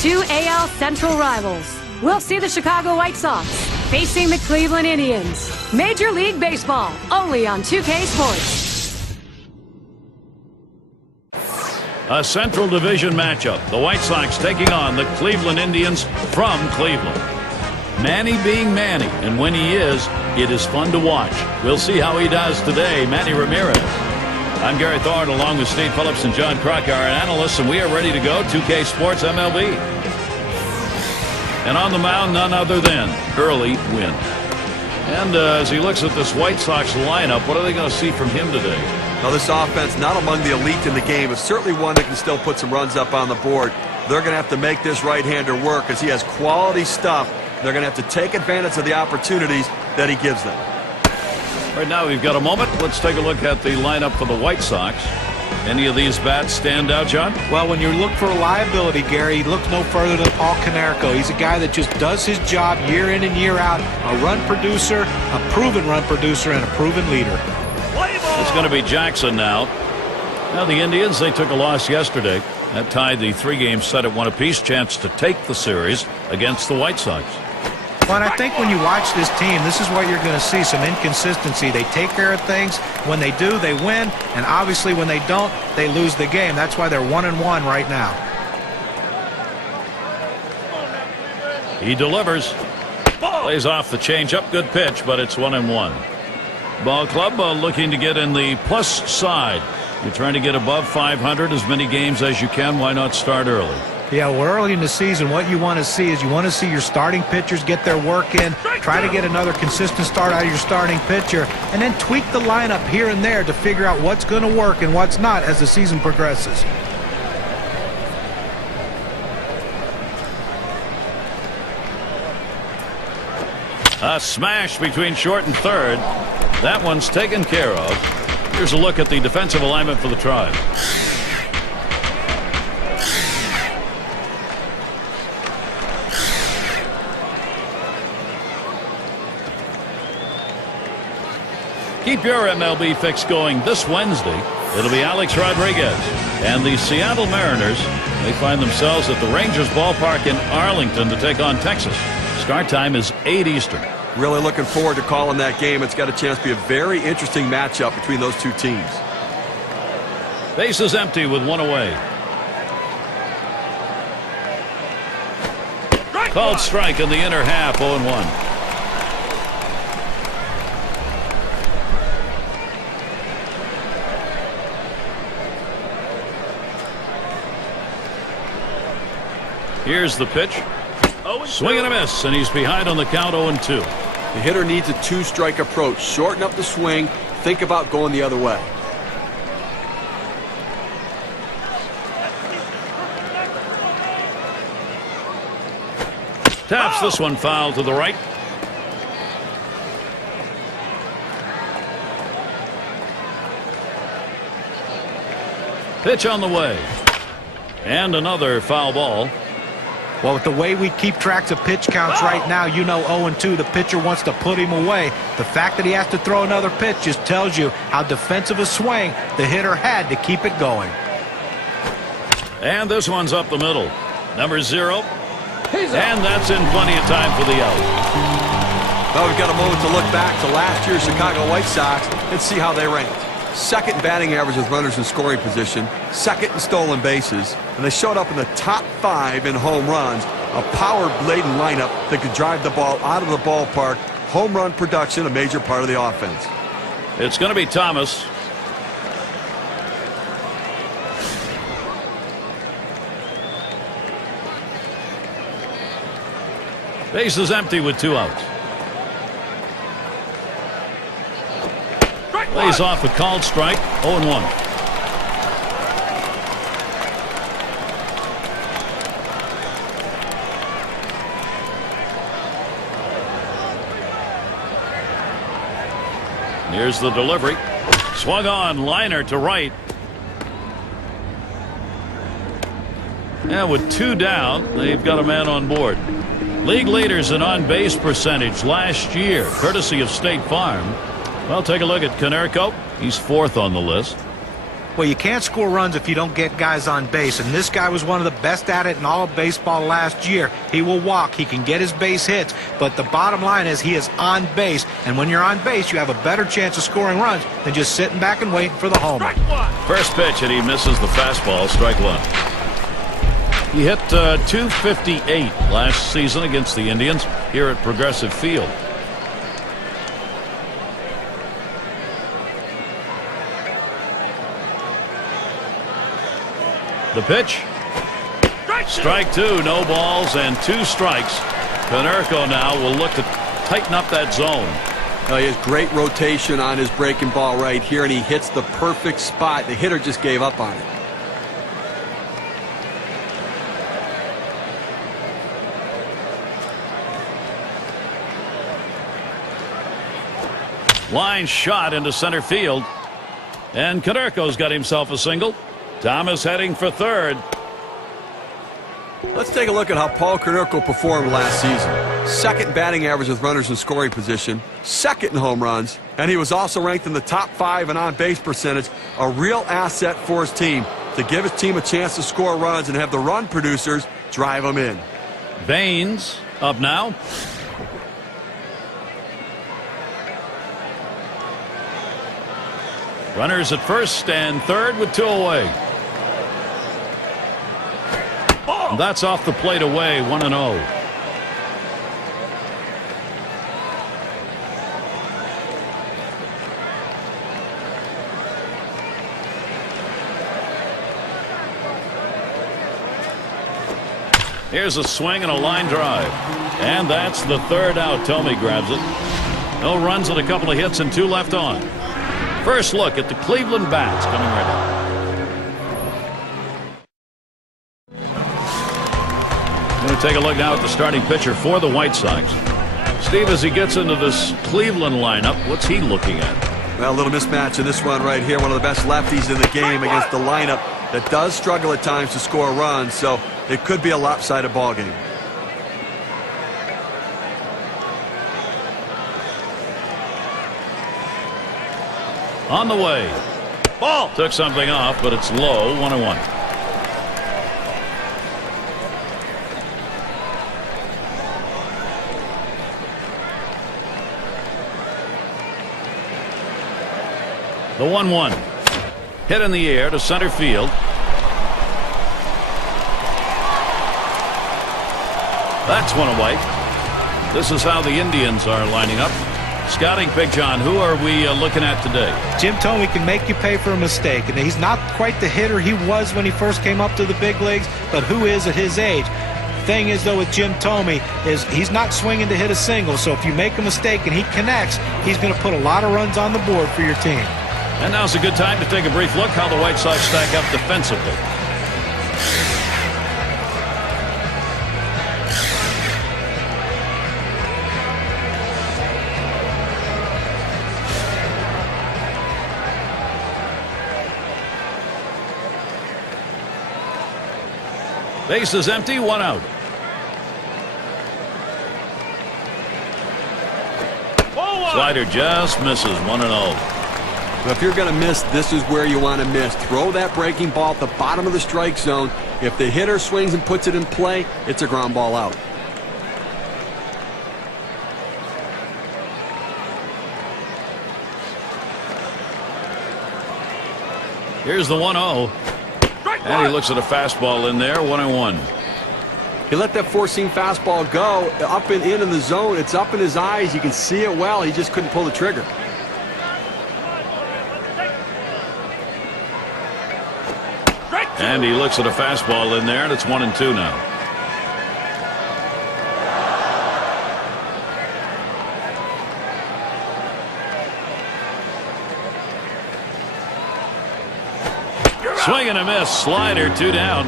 Two AL Central rivals. We'll see the Chicago White Sox facing the Cleveland Indians. Major League Baseball, only on 2K Sports. A Central Division matchup. The White Sox taking on the Cleveland Indians from Cleveland. Manny being Manny, and when he is, it is fun to watch. We'll see how he does today. Manny Ramirez. I'm Gary Thorne along with Steve Phillips and John Crocker, our analysts, and we are ready to go. 2K Sports MLB. And on the mound, none other than early Wynn. And as he looks at this White Sox lineup, what are they going to see from him today? Now, this offense, not among the elite in the game, is certainly one that can still put some runs up on the board. They're going to have to make this right-hander work as he has quality stuff. They're going to have to take advantage of the opportunities that he gives them. Right now, we've got a moment. Let's take a look at the lineup for the White Sox. Any of these bats stand out, John? Well, when you look for reliability, Gary, look no further than Paul Konerko. He's a guy that just does his job year in and year out. A run producer, a proven run producer, and a proven leader. It's going to be Jackson now. Now, the Indians, they took a loss yesterday. That tied the three-game set at one apiece. Chance to take the series against the White Sox. But I think when you watch this team, this is what you're going to see, some inconsistency. They take care of things. When they do, they win. And obviously when they don't, they lose the game. That's why they're 1-1 right now. He delivers. Plays off the changeup. Good pitch, but it's 1-1. Ball club looking to get in the plus side. You're trying to get above 500 as many games as you can. Why not start early? Yeah, we're early in the season. What you want to see is you want to see your starting pitchers get their work in, try to get another consistent start out of your starting pitcher, and then tweak the lineup here and there to figure out what's going to work and what's not as the season progresses. A smash between short and third. That one's taken care of. Here's a look at the defensive alignment for the Tribe. Keep your MLB fix going this Wednesday. It'll be Alex Rodriguez and the Seattle Mariners. They find themselves at the Rangers ballpark in Arlington to take on Texas. Start time is 8 Eastern. Really looking forward to calling that game. It's got a chance to be a very interesting matchup between those two teams. Base is empty with one away. Called strike in the inner half, 0-1. Here's the pitch. Swing and a miss, and he's behind on the count, 0-2. The hitter needs a two-strike approach. Shorten up the swing. Think about going the other way. Taps this one foul to the right. Pitch on the way. And another foul ball. Well, with the way we keep tracks of pitch counts right now, you know 0-2, the pitcher wants to put him away. The fact that he has to throw another pitch just tells you how defensive a swing the hitter had to keep it going. And this one's up the middle. Number 0. And that's in plenty of time for the out. Well, we've got a moment to look back to last year's Chicago White Sox and see how they ranked. Second in batting average with runners in scoring position, second in stolen bases, and they showed up in the top 5 in home runs. A power-laden lineup that could drive the ball out of the ballpark. Home run production, a major part of the offense. It's going to be Thomas. Base is empty with 2 outs. Lays off a called strike, 0-1. Here's the delivery. Swung on, liner to right. And with 2 down, they've got a man on board. League leaders in on-base percentage last year, courtesy of State Farm. Well, take a look at Konerko. He's 4th on the list. Well, you can't score runs if you don't get guys on base, and this guy was one of the best at it in all of baseball last year. He will walk, he can get his base hits, but the bottom line is he is on base, and when you're on base, you have a better chance of scoring runs than just sitting back and waiting for the homer. First pitch, and he misses the fastball, strike one. He hit .258 last season against the Indians here at Progressive Field. The pitch. Strike two, no balls and 2 strikes. Konerko now will look to tighten up that zone. He has great rotation on his breaking ball right here, and he hits the perfect spot. The hitter just gave up on it. Line shot into center field. And Konerko's got himself a single. Thomas heading for third. Let's take a look at how Paul Konerko performed last season. Second in batting average with runners in scoring position, second in home runs, and he was also ranked in the top 5 in on-base percentage, a real asset for his team to give his team a chance to score runs and have the run producers drive them in. Baines up now. Runners at first and third with 2 away. And that's off the plate away, 1-0. Here's a swing and a line drive. And that's the 3rd out. Tomey grabs it. No runs and a couple of hits and 2 left on. First look at the Cleveland bats coming right up. Going to take a look now at the starting pitcher for the White Sox. Steve, as he gets into this Cleveland lineup, what's he looking at? Well, a little mismatch in this one right here. One of the best lefties in the game against the lineup that does struggle at times to score runs, so it could be a lopsided ball game. On the way. Ball. Took something off, but it's low, 1-1. The 1-1. Hit in the air to center field. That's one away. This is how the Indians are lining up. Scouting pick, John, who are we looking at today? Jim Thome can make you pay for a mistake, and he's not quite the hitter he was when he first came up to the big leagues, but who is at his age? Thing is, though, with Jim Thome is he's not swinging to hit a single, so if you make a mistake and he connects, he's going to put a lot of runs on the board for your team. And now's a good time to take a brief look how the White Sox stack up defensively. Base is empty, 1 out. Slider just misses, 1-0. But if you're going to miss, this is where you want to miss. Throw that breaking ball at the bottom of the strike zone. If the hitter swings and puts it in play, it's a ground ball out. Here's the 1-0. And he looks at a fastball in there, 1-1. He let that four-seam fastball go up and in the zone. It's up in his eyes. You can see it well. He just couldn't pull the trigger. And he looks at a fastball in there, and it's 1-2 now. Swing and a miss. Slider, 2 down.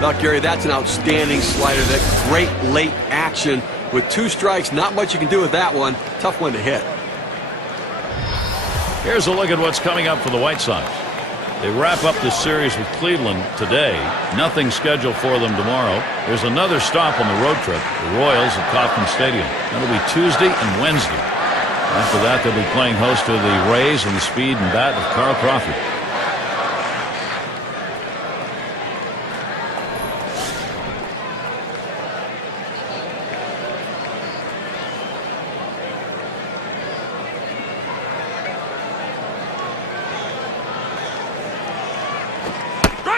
Now, Gary, that's an outstanding slider. That great late action with 2 strikes. Not much you can do with that one. Tough one to hit. Here's a look at what's coming up for the White Sox. They wrap up this series with Cleveland today. Nothing scheduled for them tomorrow. There's another stop on the road trip, the Royals at Kauffman Stadium. That'll be Tuesday and Wednesday. After that, they'll be playing host to the Rays and the speed and bat of Carl Crawford.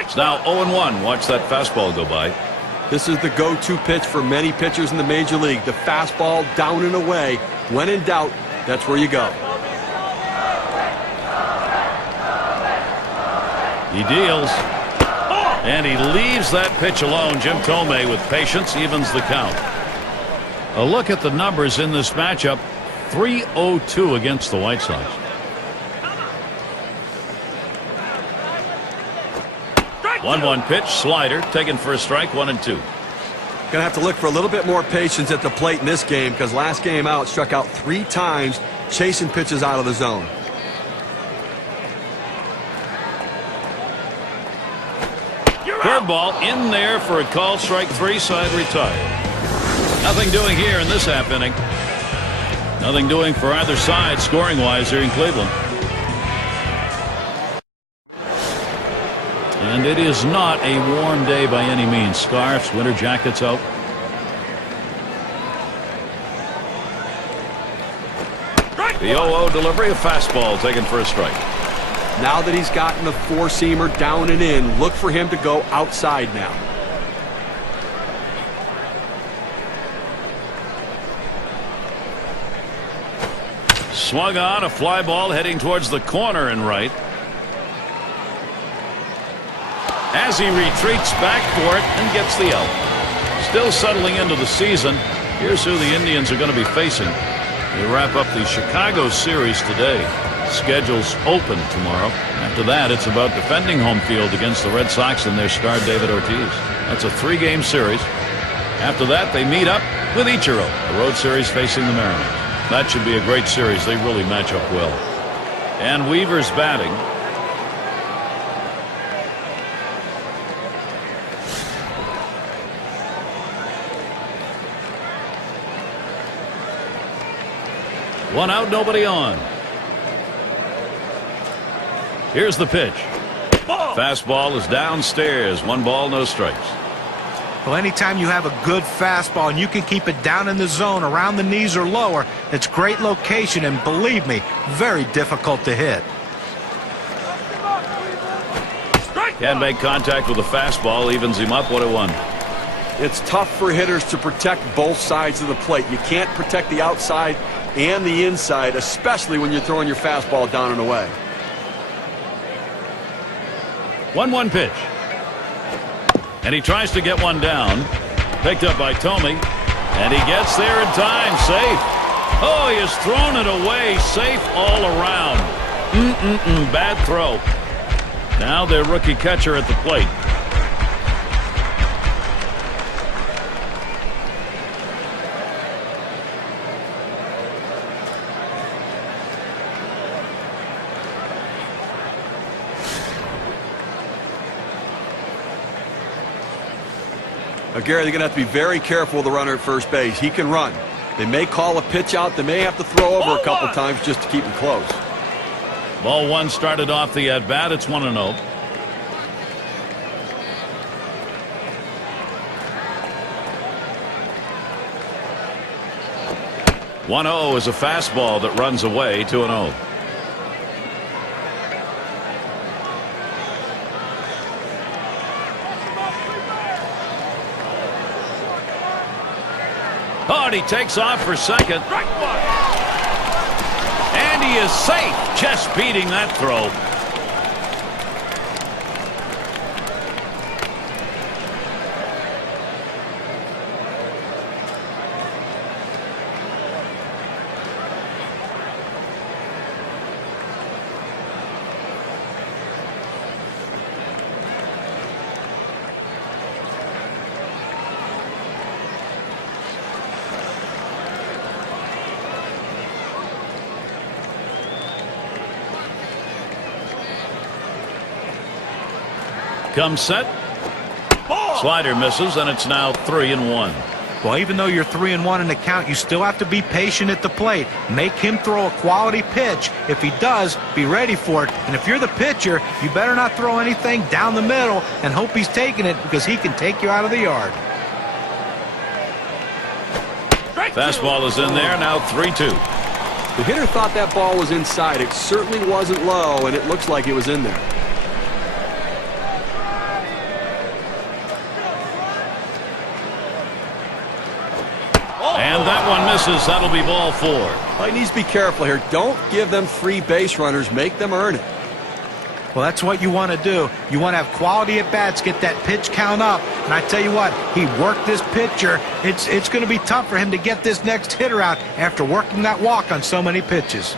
It's now 0-1. Watch that fastball go by. This is the go-to pitch for many pitchers in the major league. The fastball down and away. When in doubt, that's where you go. He deals. And he leaves that pitch alone. Jim Thome with patience evens the count. A look at the numbers in this matchup. 3-0-2 against the White Sox. One pitch, slider, taken for a strike, 1-2. Gonna have to look for a little bit more patience at the plate in this game, because last game out struck out 3 times chasing pitches out of the zone. Curveball in there for a call, strike 3, side retired. Nothing doing here in this half inning. Nothing doing for either side scoring wise here in Cleveland. And it is not a warm day by any means. Scarves, winter jackets out. The 0-0 delivery, a fastball taken for a strike. Now that he's gotten the 4-seamer down and in, look for him to go outside now. Swung on, a fly ball heading towards the corner and right. As he retreats back for it and gets the out. Still settling into the season. Here's who the Indians are going to be facing. They wrap up the Chicago series today. Schedule's open tomorrow. After that, it's about defending home field against the Red Sox and their star David Ortiz. That's a 3-game series. After that, they meet up with Ichiro, the road series facing the Mariners. That should be a great series. They really match up well. And Weaver's batting. One out, nobody on. Here's the pitch. Fastball is downstairs. 1 ball, no strikes. Well, anytime you have a good fastball and you can keep it down in the zone around the knees or lower, it's great location and, believe me, very difficult to hit. Can't make contact with the fastball. Evens him up, 1-1. It's tough for hitters to protect both sides of the plate. You can't protect the outside and the inside, especially when you're throwing your fastball down and away. 1-1 pitch. And he tries to get one down. Picked up by Thome. And he gets there in time. Safe. Oh, he has thrown it away. Safe all around. Bad throw. Now their rookie catcher at the plate. Gary, they're going to have to be very careful with the runner at first base. He can run. They may call a pitch out. They may have to throw over a couple times just to keep him close. Ball 1 started off the at-bat. It's 1-0. (1-0) is a fastball that runs away. 2-0. Oh, and he takes off for second. And he is safe, just beating that throw. Comes set. Slider misses, and it's now 3-1. Well, even though you're 3-1 in the count, you still have to be patient at the plate. Make him throw a quality pitch. If he does, be ready for it. And if you're the pitcher, you better not throw anything down the middle and hope he's taking it, because he can take you out of the yard. Fastball is in there, now 3-2. The hitter thought that ball was inside. It certainly wasn't low, and it looks like it was in there. misses. That'll be ball 4. Well, he needs to be careful here. Don't give them free base runners. Make them earn it. Well, that's what you want to do. You want to have quality at bats, get that pitch count up. And I tell you what, he worked this pitcher. It's going to be tough for him to get this next hitter out after working that walk on so many pitches.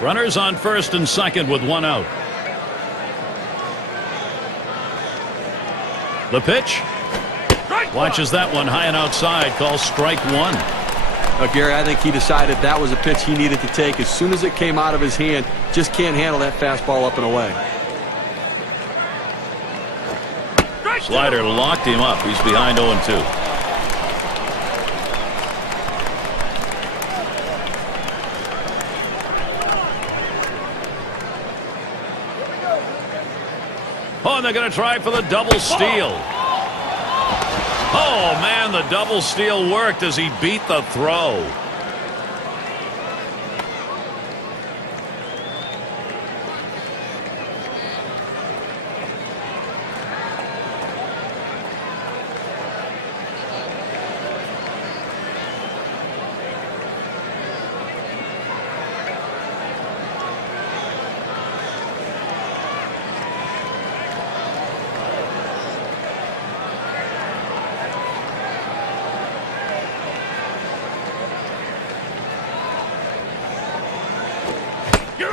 Runners on first and second with 1 out. The pitch. Watches that one high and outside. Calls strike 1. Gary, I think he decided that was a pitch he needed to take as soon as it came out of his hand. Just can't handle that fastball up and away. Slider locked him up. He's behind 0-2. Oh, and they're going to try for the double steal. Oh, man, the double steal worked as he beat the throw.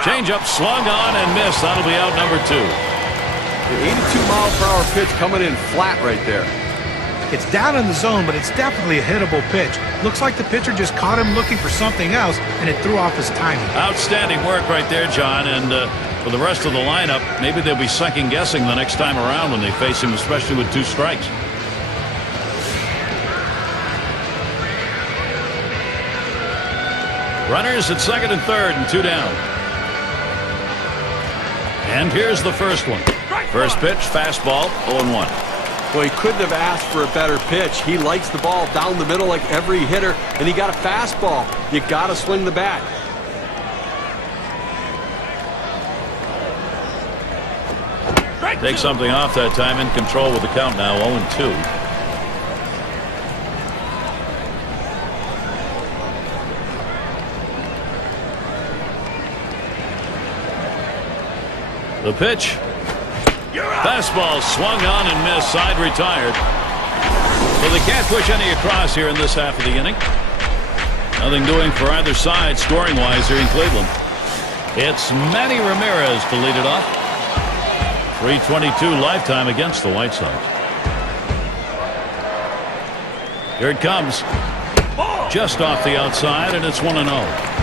Changeup swung on and missed. That'll be out number 2. The 82-mile-per-hour pitch coming in flat right there. It's down in the zone, but it's definitely a hittable pitch. Looks like the pitcher just caught him looking for something else, and it threw off his timing. Outstanding work right there, John. And for the rest of the lineup, maybe they'll be second-guessing the next time around when they face him, especially with 2 strikes. Runners at second and third and 2 down. And here's the first one. First pitch, fastball, 0-1. Well, he couldn't have asked for a better pitch. He likes the ball down the middle like every hitter, and he got a fastball. You got to swing the bat. Take something off that time. In control with the count now, 0-2. The pitch. Fastball swung on and missed. Side retired. So they can't push any across here in this half of the inning. Nothing doing for either side scoring-wise here in Cleveland. It's Manny Ramirez to lead it off. 322 lifetime against the White Sox. Here it comes. Just off the outside, and it's 1-0.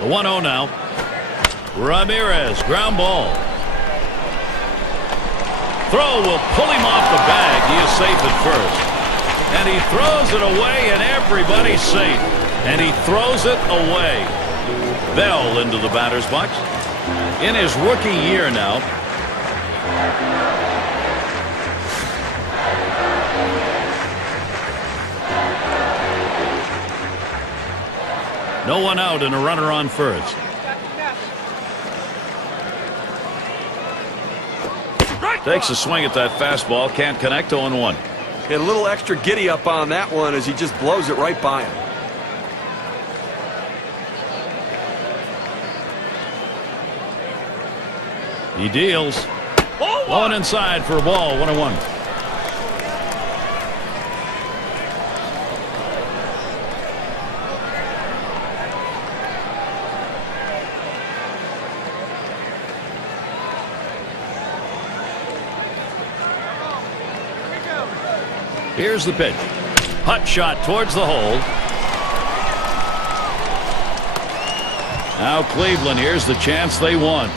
The 1-0 now. Ramirez, ground ball. Throw will pull him off the bag. He is safe at first. And he throws it away, and everybody's safe. And he throws it away. Bell into the batter's box. In his rookie year now. No one out and a runner on first. Takes a swing at that fastball. Can't connect. 0-1. Get a little extra giddy up on that one as he just blows it right by him. He deals. One inside for a ball. 1-1. Here's the pitch. Hot shot towards the hole. Now Cleveland, here's the chance they want.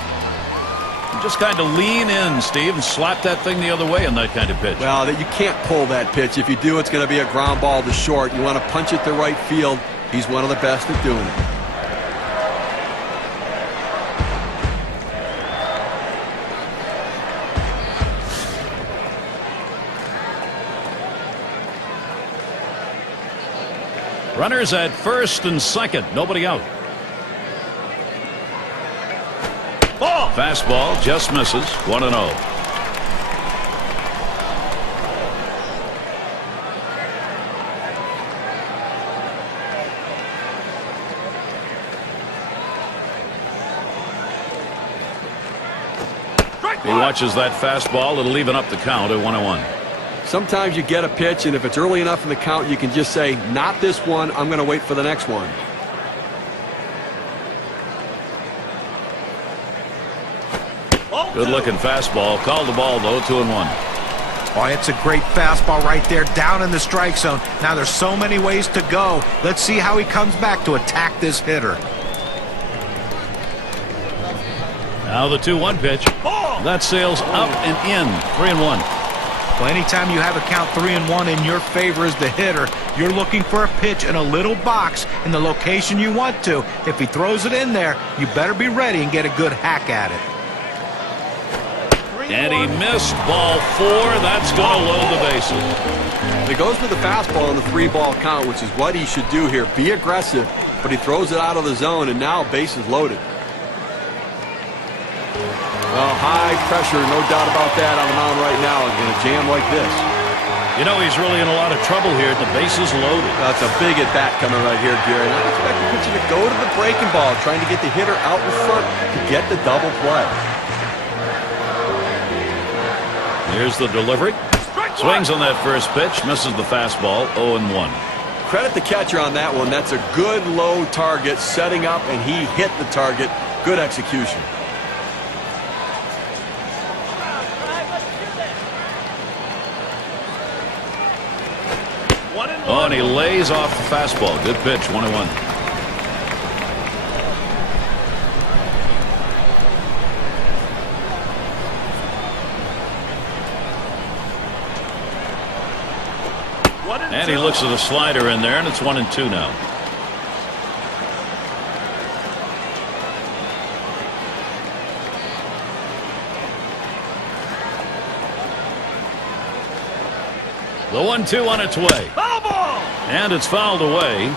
Just kind of lean in, Steve, and slap that thing the other way in that kind of pitch. Well, you can't pull that pitch. If you do, it's going to be a ground ball to short. You want to punch it to right field. He's one of the best at doing it. Runners at first and second. Nobody out. Ball. Fastball just misses. 1-0. He watches that fastball. It'll even up the count at 1-1. Sometimes you get a pitch, and if it's early enough in the count, you can just say, not this one, I'm going to wait for the next one. Good looking fastball. Called the ball though. 2-1. Boy, it's a great fastball right there down in the strike zone. Now there's so many ways to go. Let's see how he comes back to attack this hitter. Now the 2-1 pitch. That sails up and in. 3-1. Well, anytime you have a count 3-1 in your favor as the hitter, you're looking for a pitch in a little box in the location you want to. If he throws it in there, you better be ready and get a good hack at it. And he missed ball 4. That's going to load the bases. He goes with the fastball on the 3-ball count, which is what he should do here. Be aggressive, but he throws it out of the zone, and now bases loaded. Well, high pressure, no doubt about that on the mound right now in a jam like this. You know, he's really in a lot of trouble here. The bases loaded. That's a big at-bat coming right here, Gary. And I expect the pitcher to go to the breaking ball, trying to get the hitter out in front to get the double play. Here's the delivery. Swings on that first pitch. Misses the fastball. 0-1. Credit the catcher on that one. That's a good low target setting up, and he hit the target. Good execution. Oh, and he lays off the fastball. Good pitch. 1-1. And he looks at the slider in there, and it's 1-2 now. The 1-2 on its way. Foul ball! And it's fouled away.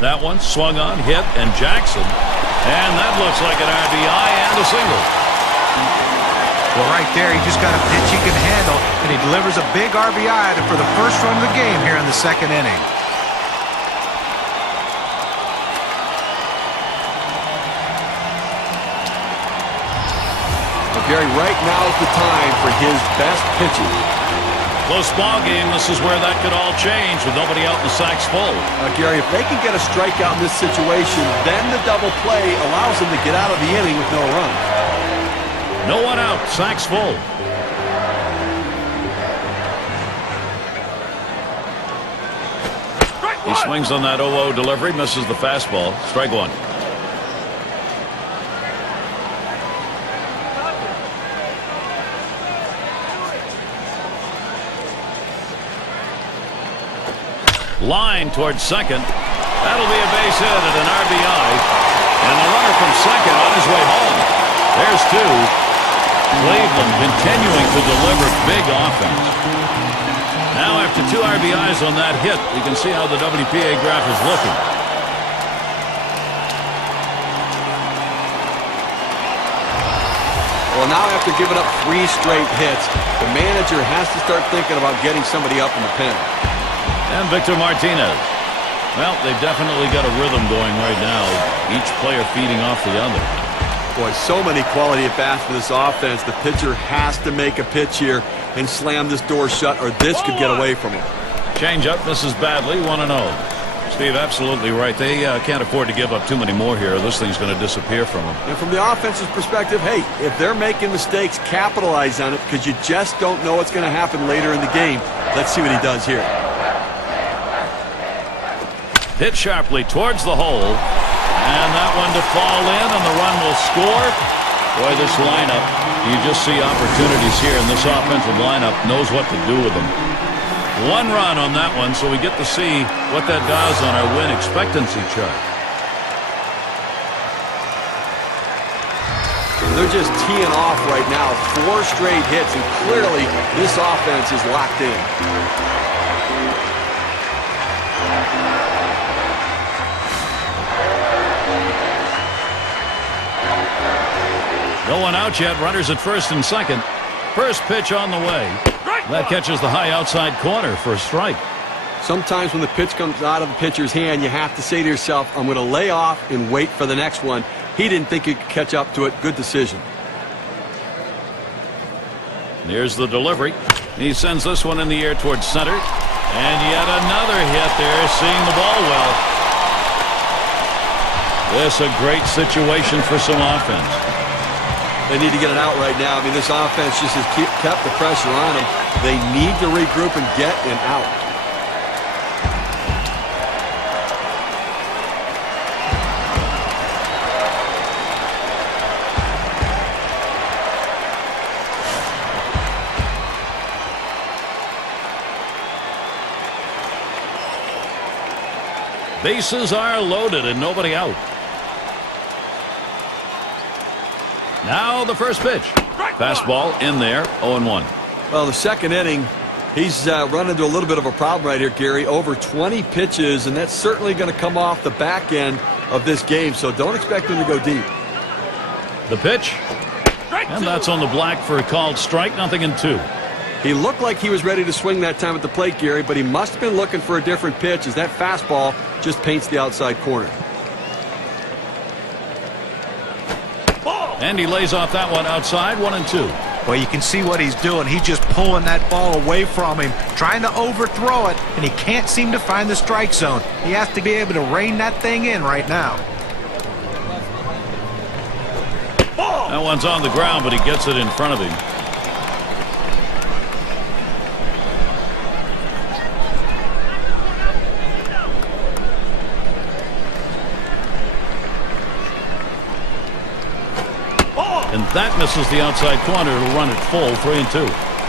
That one swung on, hit, and Jackson. And that looks like an RBI and a single. Well, right there, he just got a pitch he can handle, and he delivers a big RBI for the first run of the game here in the second inning. Gary, right now is the time for his best pitching. Close ball game. This is where that could all change with nobody out in the sacks full. Gary, if they can get a strikeout in this situation, then the double play allows them to get out of the inning with no runs. No one out. Sacks full. He swings on that 0-0 delivery. Misses the fastball. Strike one. Line towards second. That'll be a base hit at an RBI. And the runner from second on his way home. There's two. Cleveland continuing to deliver big offense. Now after 2 RBIs on that hit, you can see how the WPA graph is looking. Well, now after giving up 3 straight hits, the manager has to start thinking about getting somebody up in the pen. And Victor Martinez. Well, they've definitely got a rhythm going right now. Each player feeding off the other. Boy, so many quality at-bats for this offense. The pitcher has to make a pitch here and slam this door shut, or this could get away from him. Change up, misses badly, 1-0. Steve, absolutely right. They can't afford to give up too many more here. This thing's going to disappear from them. And from the offense's perspective, hey, if they're making mistakes, capitalize on it, because you just don't know what's going to happen later in the game. Let's see what he does here. Hit sharply towards the hole. And that one to fall in, and the run will score. Boy, this lineup, you just see opportunities here, and this offensive lineup knows what to do with them. 1 run on that one, so we get to see what that does on our win expectancy chart. They're just teeing off right now. 4 straight hits, and clearly this offense is locked in. No one out yet. Runners at first and second. First pitch on the way. That catches the high outside corner for a strike. Sometimes when the pitch comes out of the pitcher's hand, you have to say to yourself, I'm going to lay off and wait for the next one. He didn't think he could catch up to it. Good decision. Here's the delivery. He sends this one in the air towards center. And yet another hit there, seeing the ball well. This a great situation for some offense. They need to get it out right now. I mean, this offense just has kept the pressure on them. They need to regroup and get an out. Bases are loaded and nobody out. Now the first pitch. Fastball in there, 0-1. Well, the second inning, he's run into a little bit of a problem right here, Gary. Over 20 pitches, and that's certainly going to come off the back end of this game, so don't expect him to go deep. The pitch. And that's on the black for a called strike, 0-2. He looked like he was ready to swing that time at the plate, Gary, but he must have been looking for a different pitch as that fastball just paints the outside corner. And he lays off that one outside, 1-2. Well, you can see what he's doing. He's just pulling that ball away from him, trying to overthrow it, and he can't seem to find the strike zone. He has to be able to rein that thing in right now. That one's on the ground, but he gets it in front of him. And that misses the outside corner. It'll run it full, 3-2.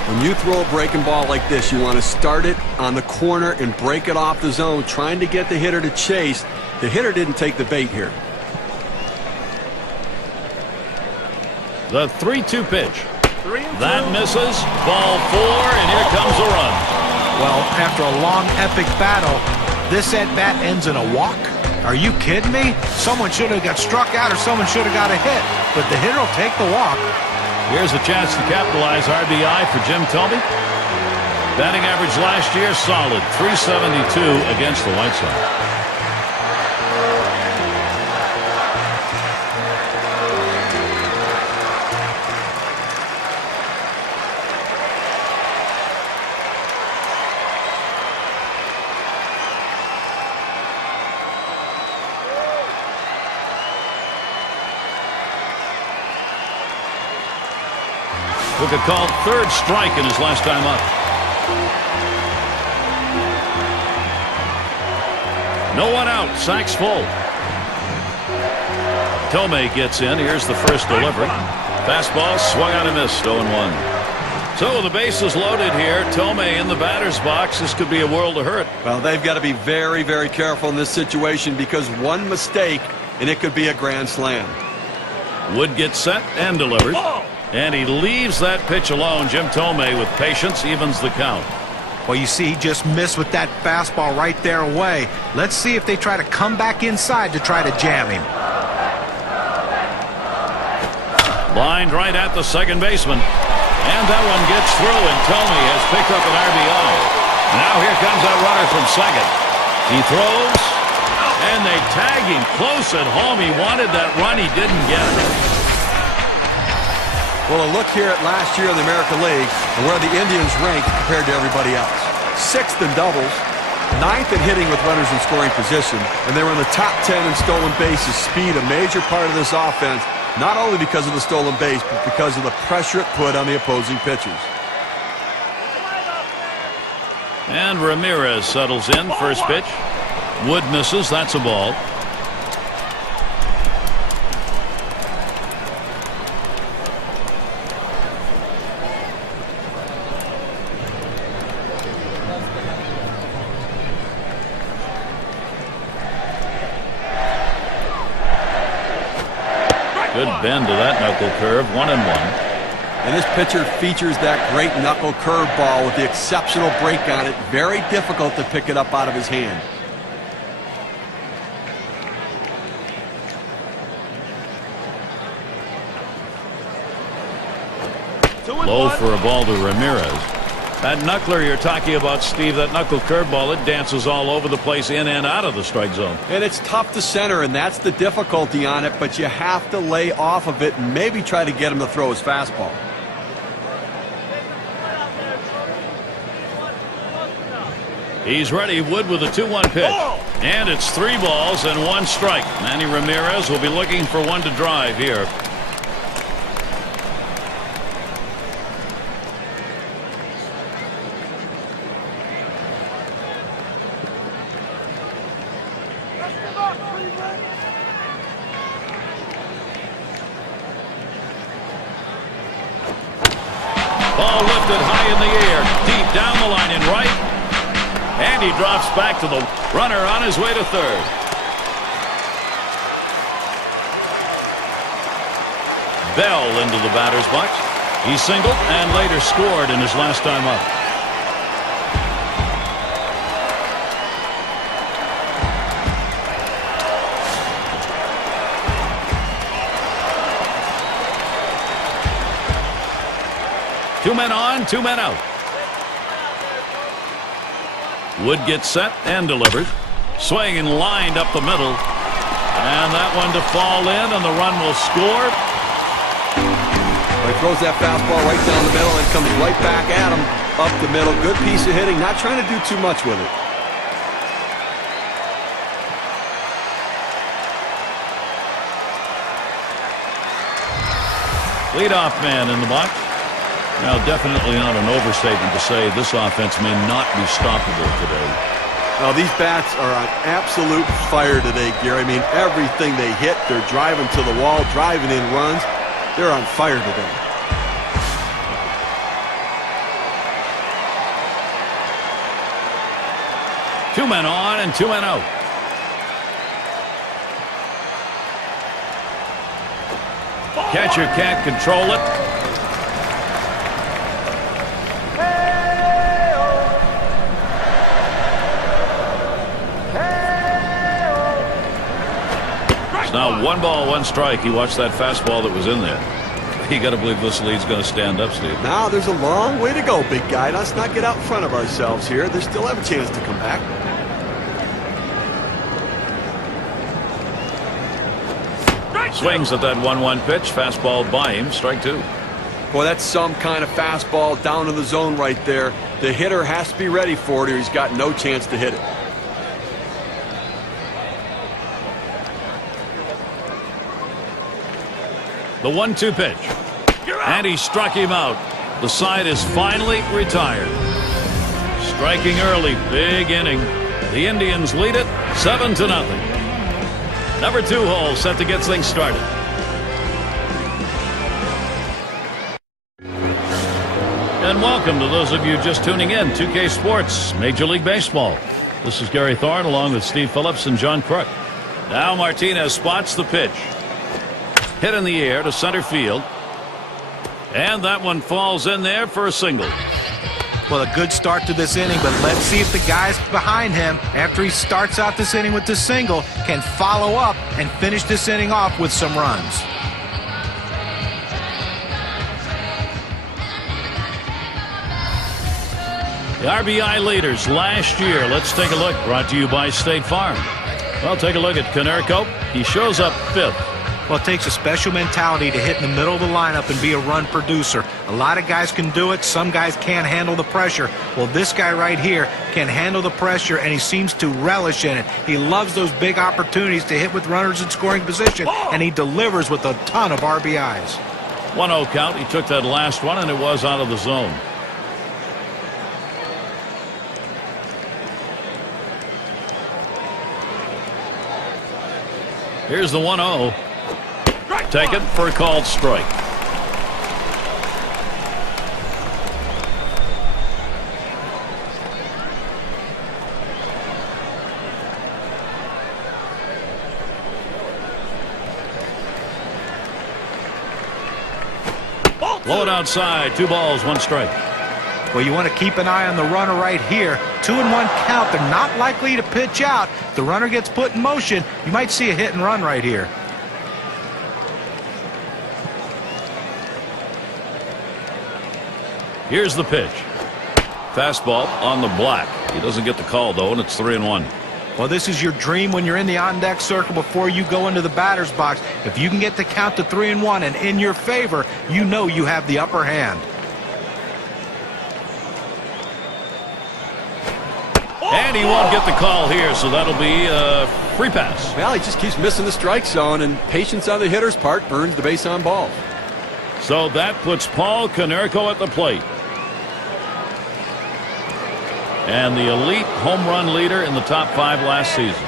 When you throw a breaking ball like this, you want to start it on the corner and break it off the zone, trying to get the hitter to chase. The hitter didn't take the bait here. The 3-2 pitch. That misses. Ball 4, and here comes a run. Well, after a long, epic battle, this at-bat ends in a walk? Are you kidding me? Someone should have got struck out or someone should have got a hit. But the hitter will take the walk. Here's a chance to capitalize. RBI for Jim Thome. Batting average last year, solid. .372 against the White Sox. Took a called third strike in his last time up. No one out. Sack's full. Thome gets in. Here's the first delivery. Fastball swung on and missed. 0-1. So the base is loaded here. Thome in the batter's box. This could be a world of hurt. Well, they've got to be very, very careful in this situation because one mistake and it could be a grand slam. Wood gets set and delivered. And he leaves that pitch alone. Jim Thome with patience evens the count. Well, you see, he just missed with that fastball right there away. Let's see if they try to come back inside to try to jam him. Lined right at the second baseman. And that one gets through, and Thome has picked up an RBI. Now here comes that runner from second. He throws, and they tag him close at home. He wanted that run. He didn't get it. Well, a look here at last year in the American League and where the Indians ranked compared to everybody else. 6th in doubles, 9th in hitting with runners in scoring position, and they were in the top 10 in stolen bases. Speed, a major part of this offense, not only because of the stolen base, but because of the pressure it put on the opposing pitchers. And Ramirez settles in. First pitch. Wood misses. That's a ball. Good bend to that knuckle curve, 1-1. And this pitcher features that great knuckle curveball with the exceptional break on it. Very difficult to pick it up out of his hand. Low for a ball to Ramirez. That knuckler you're talking about, Steve, that knuckle curveball, it dances all over the place in and out of the strike zone. And it's tough to center, and that's the difficulty on it, but you have to lay off of it and maybe try to get him to throw his fastball. He's ready. Wood with a 2-1 pitch. And it's 3 balls and 1 strike. Manny Ramirez will be looking for one to drive here. Ball lifted high in the air, deep down the line in right. And he drops back to the runner on his way to third. Bell into the batter's box. He singled and later scored in his last time up. Two men on, 2 men out. Wood gets set and delivers. Swing and lined up the middle. And that one to fall in, and the run will score. He throws that fastball right down the middle and comes right back at him up the middle. Good piece of hitting. Not trying to do too much with it. Leadoff man in the box. Now, definitely not an overstatement to say this offense may not be stoppable today. Now, these bats are on absolute fire today, Gary. I mean, everything they hit, they're driving to the wall, driving in runs. They're on fire today. Two men on and 2 men out. Catcher can't control it. Now 1 ball, 1 strike. You watched that fastball that was in there. You got to believe this lead's going to stand up, Steve. Now there's a long way to go, big guy. Let's not get out in front of ourselves here. They still have a chance to come back. Swings at that 1-1 pitch. Fastball by him. Strike 2. Boy, that's some kind of fastball down in the zone right there. The hitter has to be ready for it or he's got no chance to hit it. The 1-2 pitch. And he struck him out. The side is finally retired. Striking early. Big inning. The Indians lead it 7-0. Number 2 hole set to get things started. And welcome to those of you just tuning in. 2K Sports, Major League Baseball. This is Gary Thorne along with Steve Phillips and John Crook. Now Martinez spots the pitch. Hit in the air to center field. And that one falls in there for a single. Well, a good start to this inning, but let's see if the guys behind him, after he starts out this inning with the single, can follow up and finish this inning off with some runs. The RBI leaders last year. Let's take a look. Brought to you by State Farm. Well, take a look at Konerko. He shows up 5th. Well, it takes a special mentality to hit in the middle of the lineup and be a run producer. A lot of guys can do it. Some guys can't handle the pressure. Well, this guy right here can handle the pressure, and he seems to relish in it. He loves those big opportunities to hit with runners in scoring position, and he delivers with a ton of RBIs. 1-0 count. He took that last one, and it was out of the zone. Here's the 1-0. Taken for a called strike. Low and outside. 2 balls, 1 strike. Well, you want to keep an eye on the runner right here. 2-1 count. They're not likely to pitch out. If the runner gets put in motion, you might see a hit and run right here. Here's the pitch. Fastball on the black. He doesn't get the call, though, and it's 3-1. Well, this is your dream when you're in the on-deck circle before you go into the batter's box. If you can get the count to 3-1 and in your favor, you know you have the upper hand. And he won't get the call here, so that'll be a free pass. Well, he just keeps missing the strike zone, and patience on the hitter's part earns the base on balls. So that puts Paul Konerko at the plate. And the elite home run leader in the top 5 last season.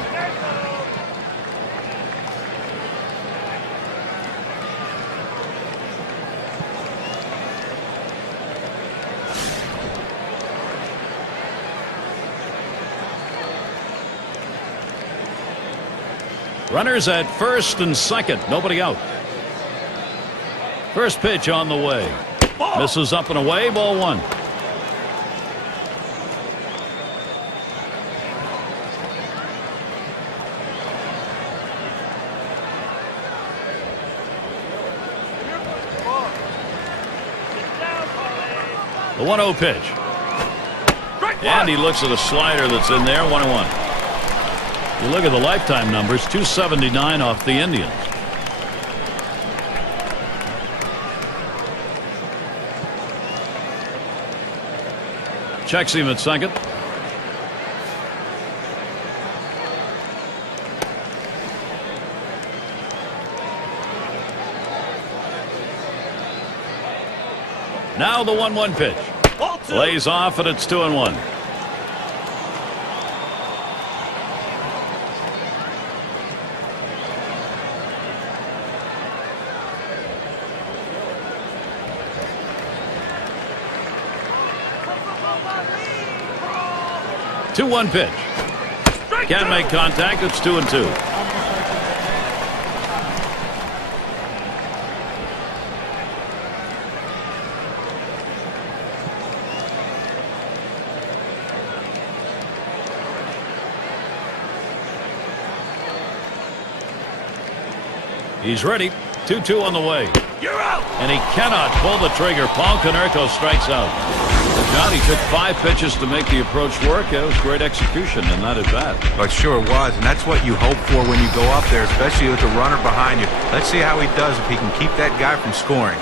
Runners at first and second. Nobody out. First pitch on the way. Misses up and away. Ball 1. The 1-0 pitch. And he looks at a slider that's in there. 1-1. You look at the lifetime numbers, 279 off the Indians. Checks him at second. Now the 1-1 pitch. Lays off, and it's 2-1. Two-1 pitch. Can't make contact. It's 2-2. He's ready. 2-2 on the way. You're out. And he cannot pull the trigger. Paul Konerko strikes out. John, he took 5 pitches to make the approach work. It was great execution and not at bat. But sure it was, and that's what you hope for when you go up there, especially with the runner behind you. Let's see how he does if he can keep that guy from scoring.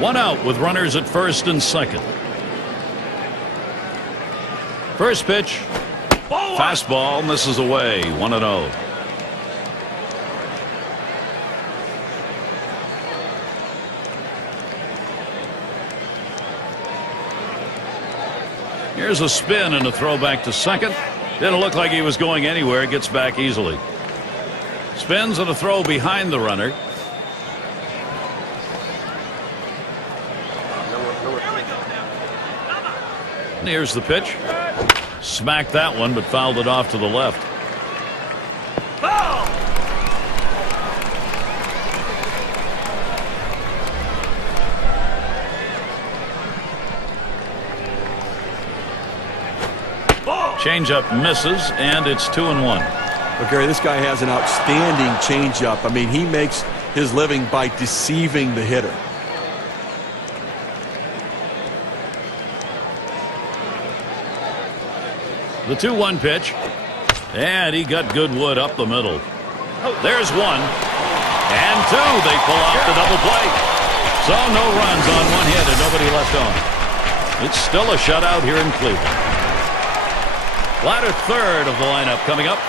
One out with runners at first and second. First pitch. Fastball misses away. 1-0. Here's a spin and a throw back to second. Didn't look like he was going anywhere. Gets back easily. Spins and a throw behind the runner. And here's the pitch. Smacked that one, but fouled it off to the left. Foul! Changeup misses, and it's 2-1. Well, Gary, this guy has an outstanding changeup. I mean, he makes his living by deceiving the hitter. The 2-1 pitch. And he got good wood up the middle. There's 1. And 2. They pull off the double play. So no runs on 1 hit and nobody left on. It's still a shutout here in Cleveland. Latter third of the lineup coming up.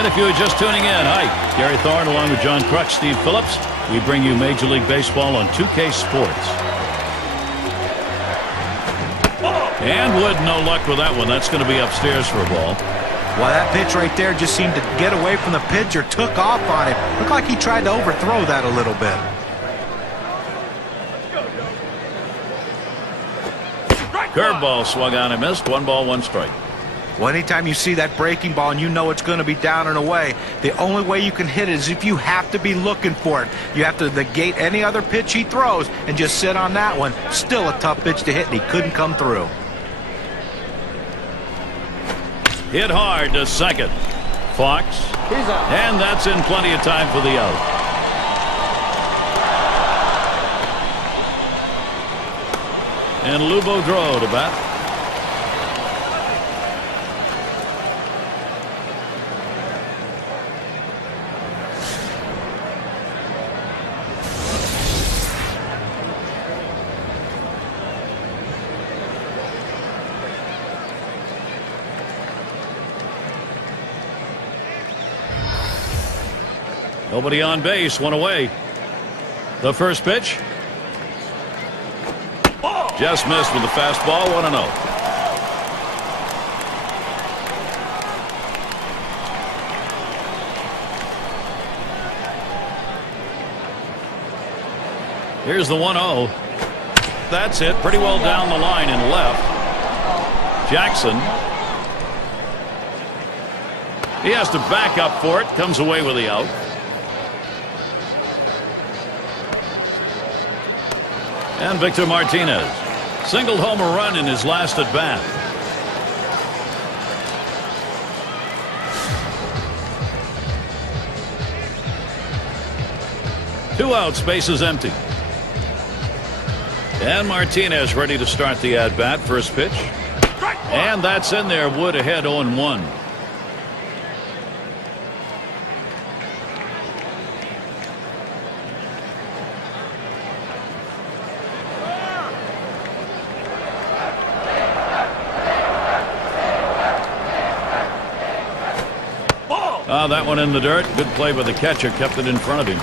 And if you are just tuning in, hi, Gary Thorne along with John Crutch, Steve Phillips. We bring you Major League Baseball on 2K Sports. And Wood, no luck with that one. That's going to be upstairs for a ball. Well, that pitch right there just seemed to get away from the pitcher, took off on him. Looked like he tried to overthrow that a little bit. Curveball swung on and missed. 1 ball, 1 strike. Well, anytime you see that breaking ball and you know it's going to be down and away, the only way you can hit it is if you have to be looking for it. You have to negate any other pitch he throws and just sit on that one. Still a tough pitch to hit, and he couldn't come through. Hit hard to second. Fox. And that's in plenty of time for the out. And Lou Boudreau to bat. Nobody on base, 1 away. The first pitch. Just missed with the fastball, 1-0. Here's the 1-0. That's it. Pretty well down the line and left. Jackson. He has to back up for it. Comes away with the out. And Victor Martinez singled home a run in his last at bat. Two outs, bases empty. And Martinez ready to start the at bat. First pitch. And that's in there. Wood ahead 0-1. That one in the dirt. Good play by the catcher. Kept it in front of him.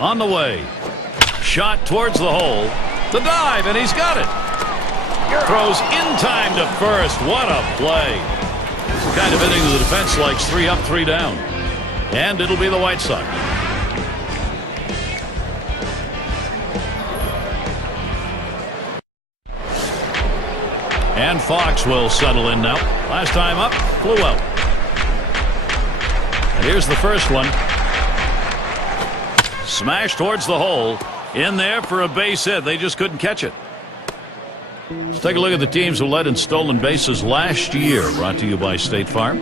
On the way. Shot towards the hole. The dive, and he's got it. Throws in time to first. What a play. The kind of inning the defense likes. 3 up, 3 down. And it'll be the White Sox. And Fox will settle in now. Last time up, flew out. And here's the first one. Smash towards the hole. In there for a base hit. They just couldn't catch it. Let's take a look at the teams who led in stolen bases last year. Brought to you by State Farm.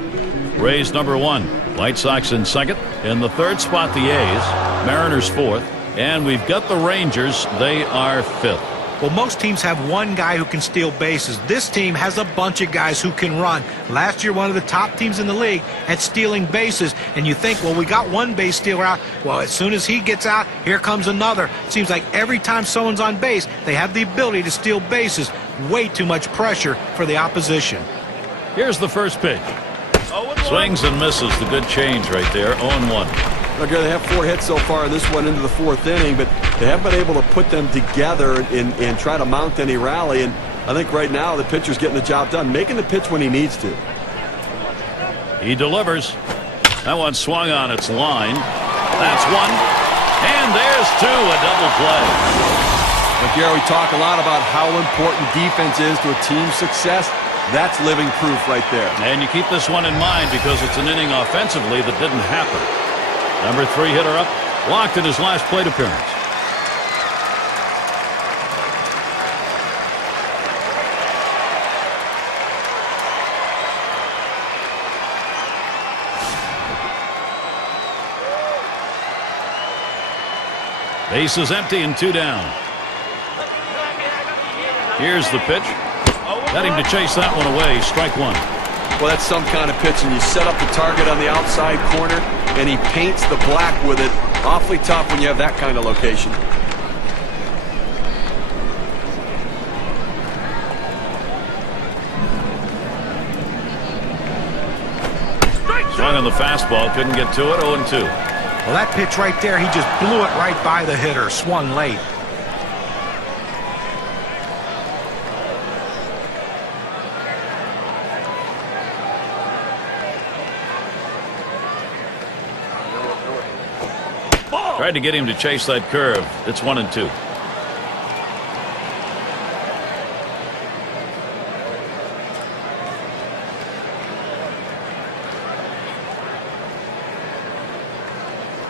Rays number 1. White Sox in second. In the third spot, the A's. Mariners 4th. And we've got the Rangers. They are 5th. Well, most teams have one guy who can steal bases. This team has a bunch of guys who can run. Last year, one of the top teams in the league at stealing bases. And you think, well, we got one base stealer out. Well, as soon as he gets out, here comes another. It seems like every time someone's on base, they have the ability to steal bases. Way too much pressure for the opposition. Here's the first pitch. Swings and misses. The good change right there. 0-1. Okay, they have 4 hits so far, this one into the 4th inning, but they haven't been able to put them together and try to mount any rally. And I think right now the pitcher's getting the job done, making the pitch when he needs to. He delivers. That one swung on its line. That's one. And there's 2, a double play. But Gary, we talk a lot about how important defense is to a team's success. That's living proof right there. And you keep this one in mind because it's an inning offensively that didn't happen. Number 3 hitter up, walked in his last plate appearance. Base is empty and 2 down. Here's the pitch. Got him to chase that one away. Strike 1. Well, that's some kind of pitch, and you set up the target on the outside corner, and he paints the black with it. Awfully tough when you have that kind of location. Swung on the fastball, couldn't get to it. 0-2. Well, that pitch right there, he just blew it right by the hitter. Swung late. Tried to get him to chase that curve. It's 1-2.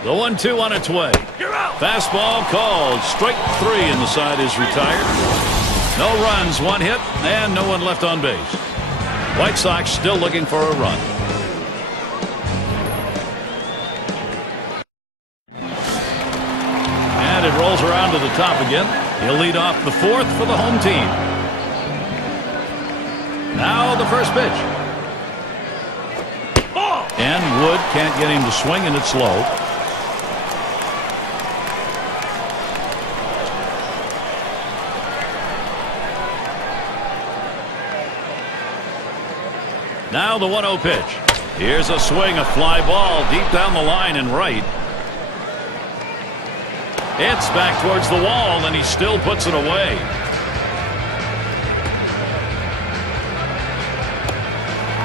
The 1-2 on its way. Fastball called. Strike 3, and the side is retired. No runs, 1 hit, and no one left on base. White Sox still looking for a run. And it rolls around to the top again. He'll lead off the 4th for the home team. Now the first pitch. And Wood can't get him to swing, and it's low. Now the 1-0 pitch. Here's a swing, a fly ball deep down the line and right. It's back towards the wall, and he still puts it away.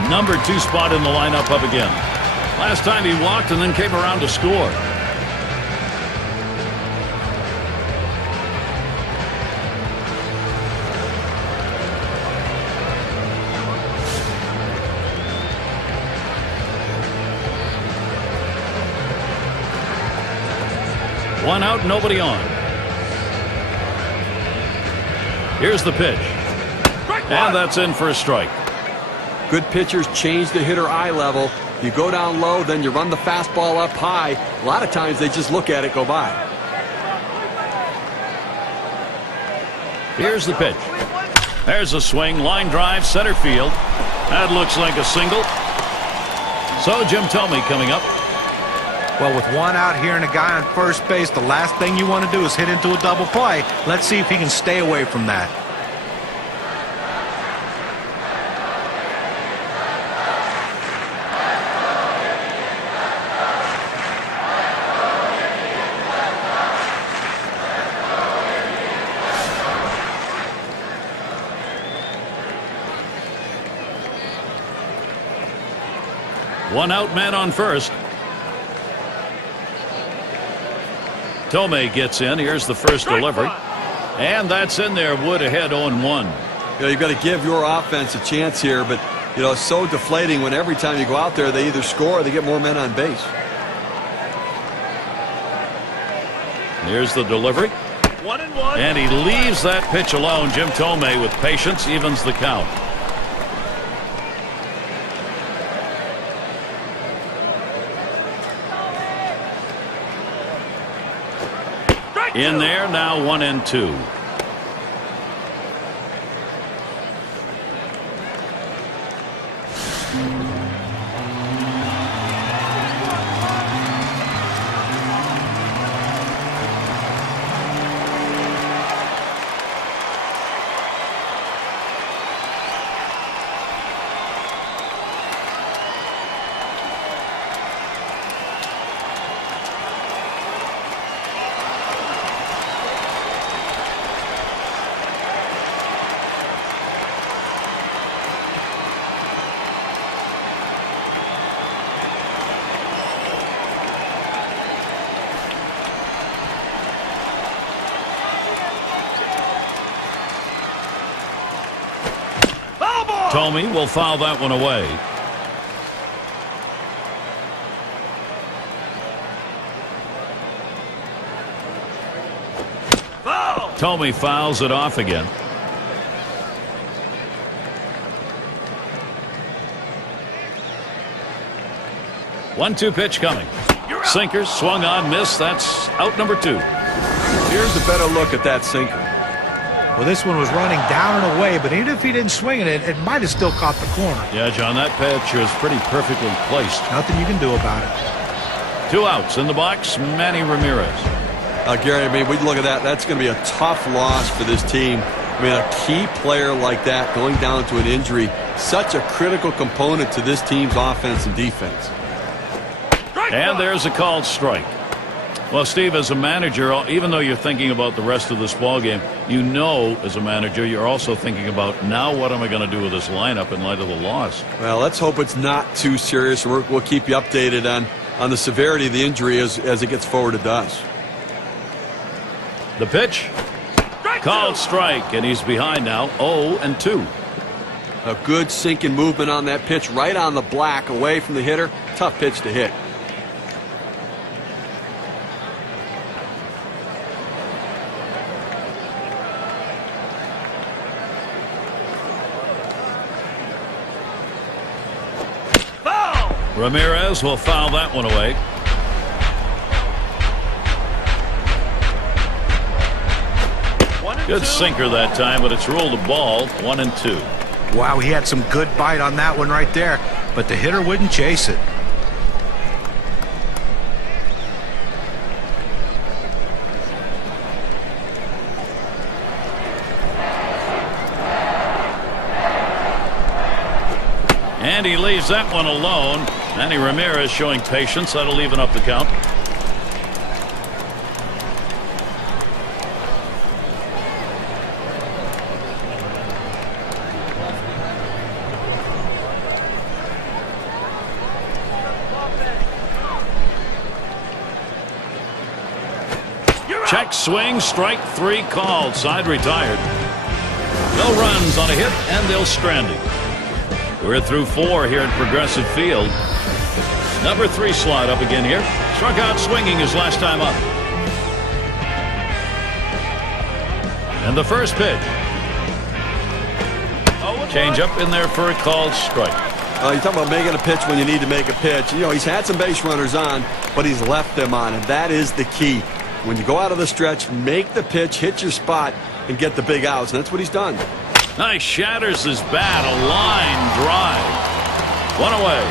Number 2 spot in the lineup up again. Last time he walked and then came around to score. One out, nobody on. Here's the pitch. And that's in for a strike. Good pitchers change the hitter eye level. You go down low, then you run the fastball up high. A lot of times they just look at it go by. Here's the pitch. There's a swing, line drive, center field. That looks like a single. So Jim Thome coming up. Well, with 1 out here and a guy on first base, the last thing you want to do is hit into a double play. Let's see if he can stay away from that. One out, man on first. Thome gets in. Here's the first delivery. And that's in there. Wood ahead 0-1. You've got to give your offense a chance here, but it's so deflating when every time you go out there they either score or they get more men on base. Here's the delivery. 1-1. And he leaves that pitch alone. Jim Thome with patience evens the count. In there now 1-2. Thome will foul that one away. Foul. Thome fouls it off again. One-two pitch coming. Sinker swung on, missed. That's out number 2. Here's a better look at that sinker. Well, this one was running down and away, but even if he didn't swing it, it might have still caught the corner. Yeah, John, that pitch was pretty perfectly placed. Nothing you can do about it. 2 outs in the box. Manny Ramirez. Gary, I mean, we look at that. That's going to be a tough loss for this team. I mean, a key player like that going down to an injury, such a critical component to this team's offense and defense. And there's a called strike. Well, Steve, as a manager, even though you're thinking about the rest of this ball game, as a manager, you're also thinking about now what am I going to do with this lineup in light of the loss? Well, let's hope it's not too serious. We'll keep you updated on the severity of the injury as it gets forwarded to us. The pitch. Called strike, and he's behind now, 0-2. A good sinking movement on that pitch, right on the black, away from the hitter. Tough pitch to hit. Foul! Ramirez will foul that one away. Good sinker that time, but it's ruled a ball, 1-2. Wow, he had some good bite on that one right there, but the hitter wouldn't chase it. And he leaves that one alone. Manny Ramirez showing patience. That'll even up the count. Check swing, strike 3 called. Side retired. No runs on a hit, and they'll strand him. We're through 4 here at Progressive Field. Number 3 slot up again here. Struck out swinging his last time up. And the first pitch. Change up in there for a called strike. You're talking about making a pitch when you need to make a pitch. You know, he's had some base runners on, but he's left them on, and that is the key. When you go out of the stretch, make the pitch, hit your spot, and get the big outs. And that's what he's done. Nice, shatters his bat. A line drive. 1 away.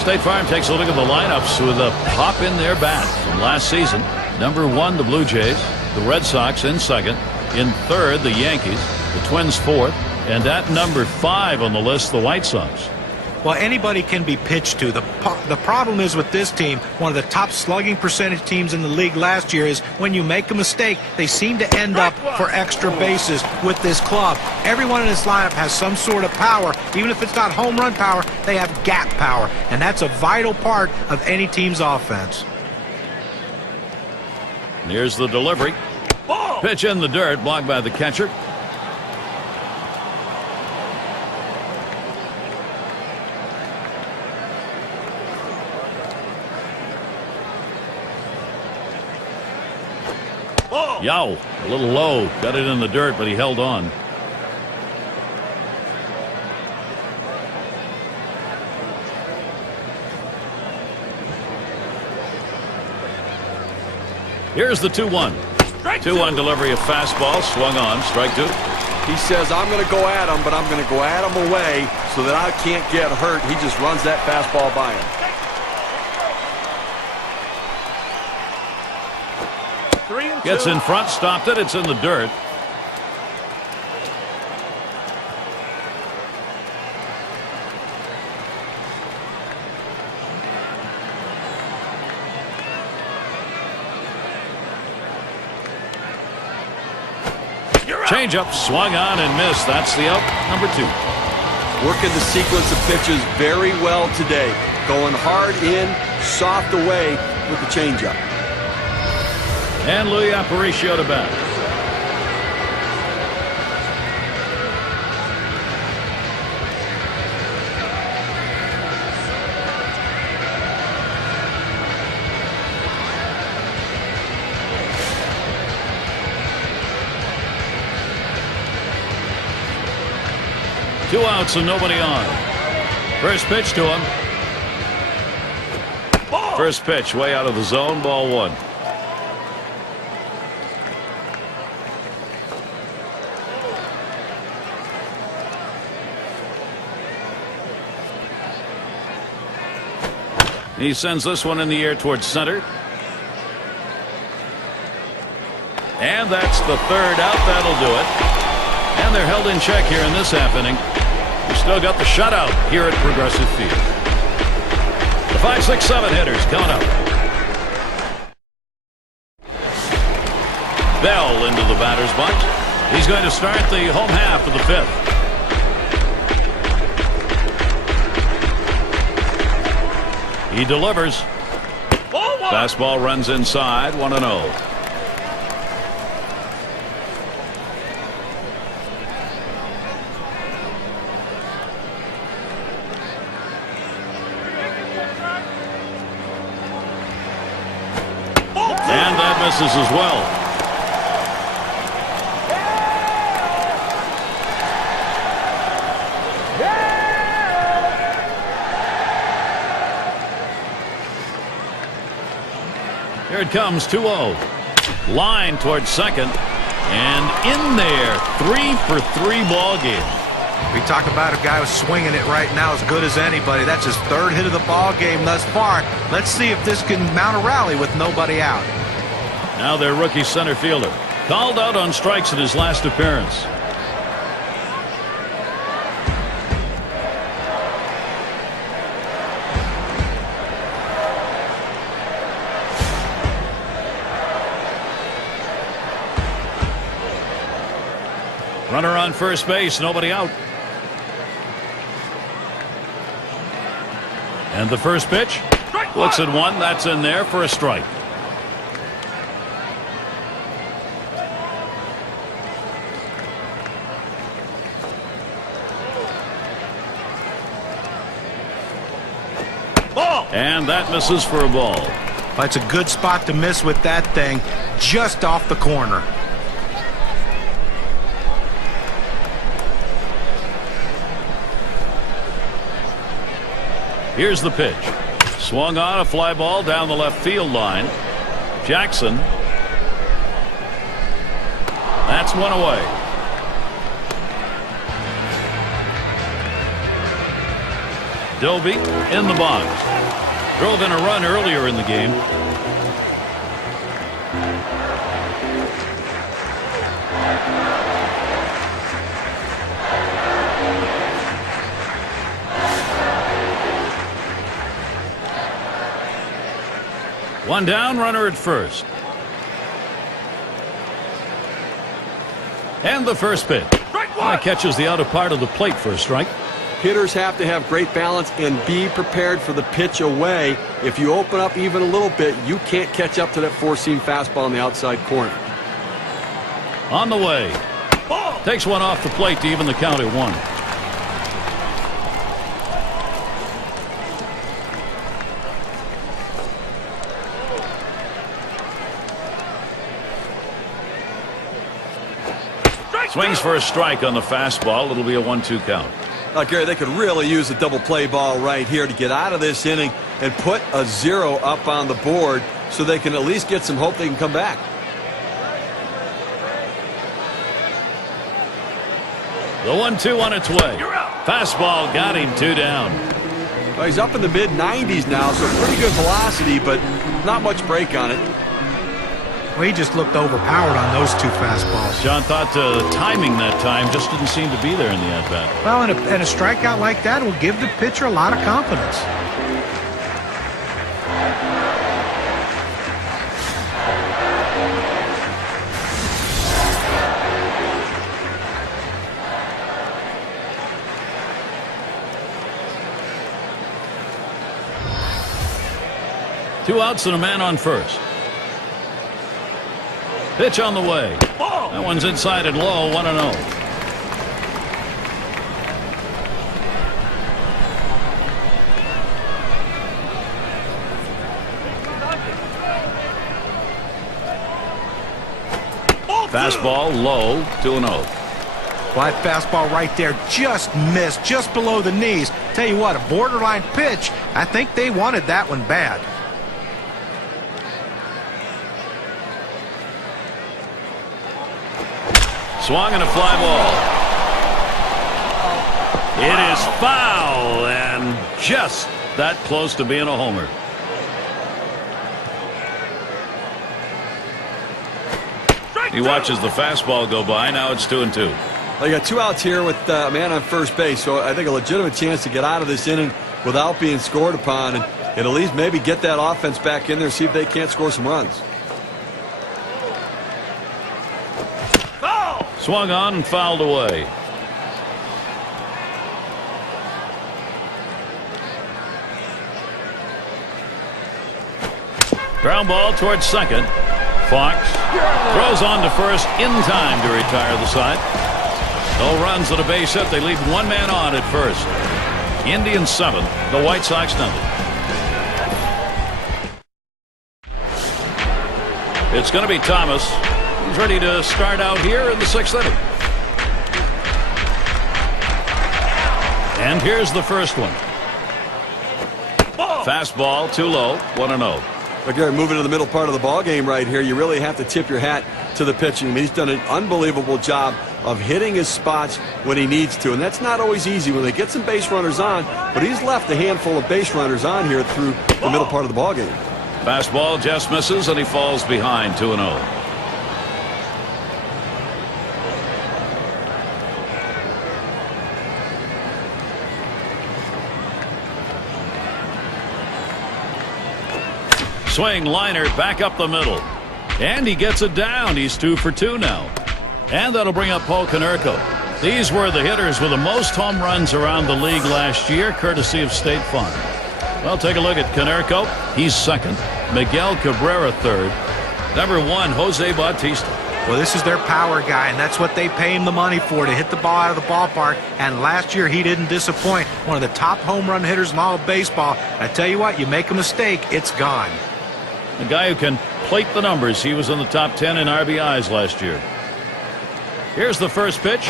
State Farm takes a look at the lineups with a pop in their bat from last season. Number 1, the Blue Jays. The Red Sox in second. In third, the Yankees. The Twins fourth. And at number 5 on the list, the White Sox. Well, anybody can be pitched to. The problem is with this team, one of the top slugging percentage teams in the league last year, is when you make a mistake, they seem to end up for extra bases with this club. Everyone in this lineup has some sort of power. Even if it's not home run power, they have gap power. And that's a vital part of any team's offense. Here's the delivery. Pitch in the dirt, blocked by the catcher. Yow, a little low. Got it in the dirt, but he held on. Here's the 2-1. 2-1 delivery of fastball. Swung on. Strike 2. He says, I'm going to go at him, but I'm going to go at him away so that I can't get hurt. He just runs that fastball by him. Gets in front, stopped it. It's in the dirt. Changeup swung on and missed. That's the out, number 2. Working the sequence of pitches very well today. Going hard in, soft away with the changeup. And Louis Aparicio to bat. Two outs and nobody on. First pitch to him. First pitch way out of the zone. Ball 1. He sends this one in the air towards center. And that's the 3rd out. That'll do it. And they're held in check here in this half inning. We still got the shutout here at Progressive Field. The 5, 6, 7 hitters coming up. Bell into the batter's box. He's going to start the home half of the 5th. He delivers. Fastball runs inside, 1-0. misses as well. Here it comes, 2-0. Line towards second. And in there, 3 for 3 ball game. We talk about a guy who's swinging it right now as good as anybody. That's his 3rd hit of the ball game thus far. Let's see if this can mount a rally with nobody out. Now their rookie center fielder called out on strikes in his last appearance. Runner on first base, nobody out. And the first pitch looks at one. That's in there for a strike. Ball. And that misses for a ball. That's a good spot to miss with that thing, just off the corner. Here's the pitch. Swung on, a fly ball down the left field line. Jackson. That's one away. Doby in the box. Drove in a run earlier in the game. One down, runner at first. And the first pitch. That catches the outer part of the plate for a strike. Hitters have to have great balance and be prepared for the pitch away. If you open up even a little bit, you can't catch up to that four-seam fastball in the outside corner. On the way. Takes one off the plate to even the count at 1. Swings for a strike on the fastball. It'll be a 1-2 count. Gary, they could really use a double play ball right here to get out of this inning and put a 0 up on the board so they can at least get some hope they can come back. The 1-2 on its way. Fastball got him 2 down. Well, he's up in the mid-90s now, so pretty good velocity, but not much break on it. Well, he just looked overpowered on those 2 fastballs. John thought timing that time just didn't seem to be there in the at-bat. Well, and a strikeout like that will give the pitcher a lot of confidence. Two outs and a man on first. Pitch on the way. That one's inside and low, 1-0. Fastball low, 2-0. Well, that fastball right there just missed, just below the knees. Tell you what, a borderline pitch. I think they wanted that one bad. Swung and a fly ball. It is foul and just that close to being a homer. He watches the fastball go by. Now it's 2-2. Well, you got 2 outs here with a man on first base, so I think a legitimate chance to get out of this inning without being scored upon and at least maybe get that offense back in there, see if they can't score some runs. Swung on and fouled away. Ground ball towards second. Fox throws on to first in time to retire the side. No runs at a base hit. They leave one man on at first. Indians 7, the White Sox nothing. It's going to be Thomas. He's ready to start out here in the 6th inning. And here's the first one. Fastball too low, 1-0. Again, moving to the middle part of the ball game right here, you really have to tip your hat to the pitching. I mean, he's done an unbelievable job of hitting his spots when he needs to, and that's not always easy when they get some base runners on, but he's left a handful of base runners on here through the middle part of the ball game. Fastball just misses, and he falls behind 2-0. Swing liner back up the middle. And he gets it down. He's 2 for 2 now. And that'll bring up Paul Konerko. These were the hitters with the most home runs around the league last year, courtesy of State Farm. Well, take a look at Konerko. He's 2nd. Miguel Cabrera 3rd. Number 1, Jose Bautista. Well, this is their power guy, and that's what they pay him the money for, to hit the ball out of the ballpark. And last year, he didn't disappoint. One of the top home run hitters in all of baseball. I tell you what, you make a mistake, it's gone. The guy who can plate the numbers. He was in the top 10 in RBIs last year. Here's the first pitch.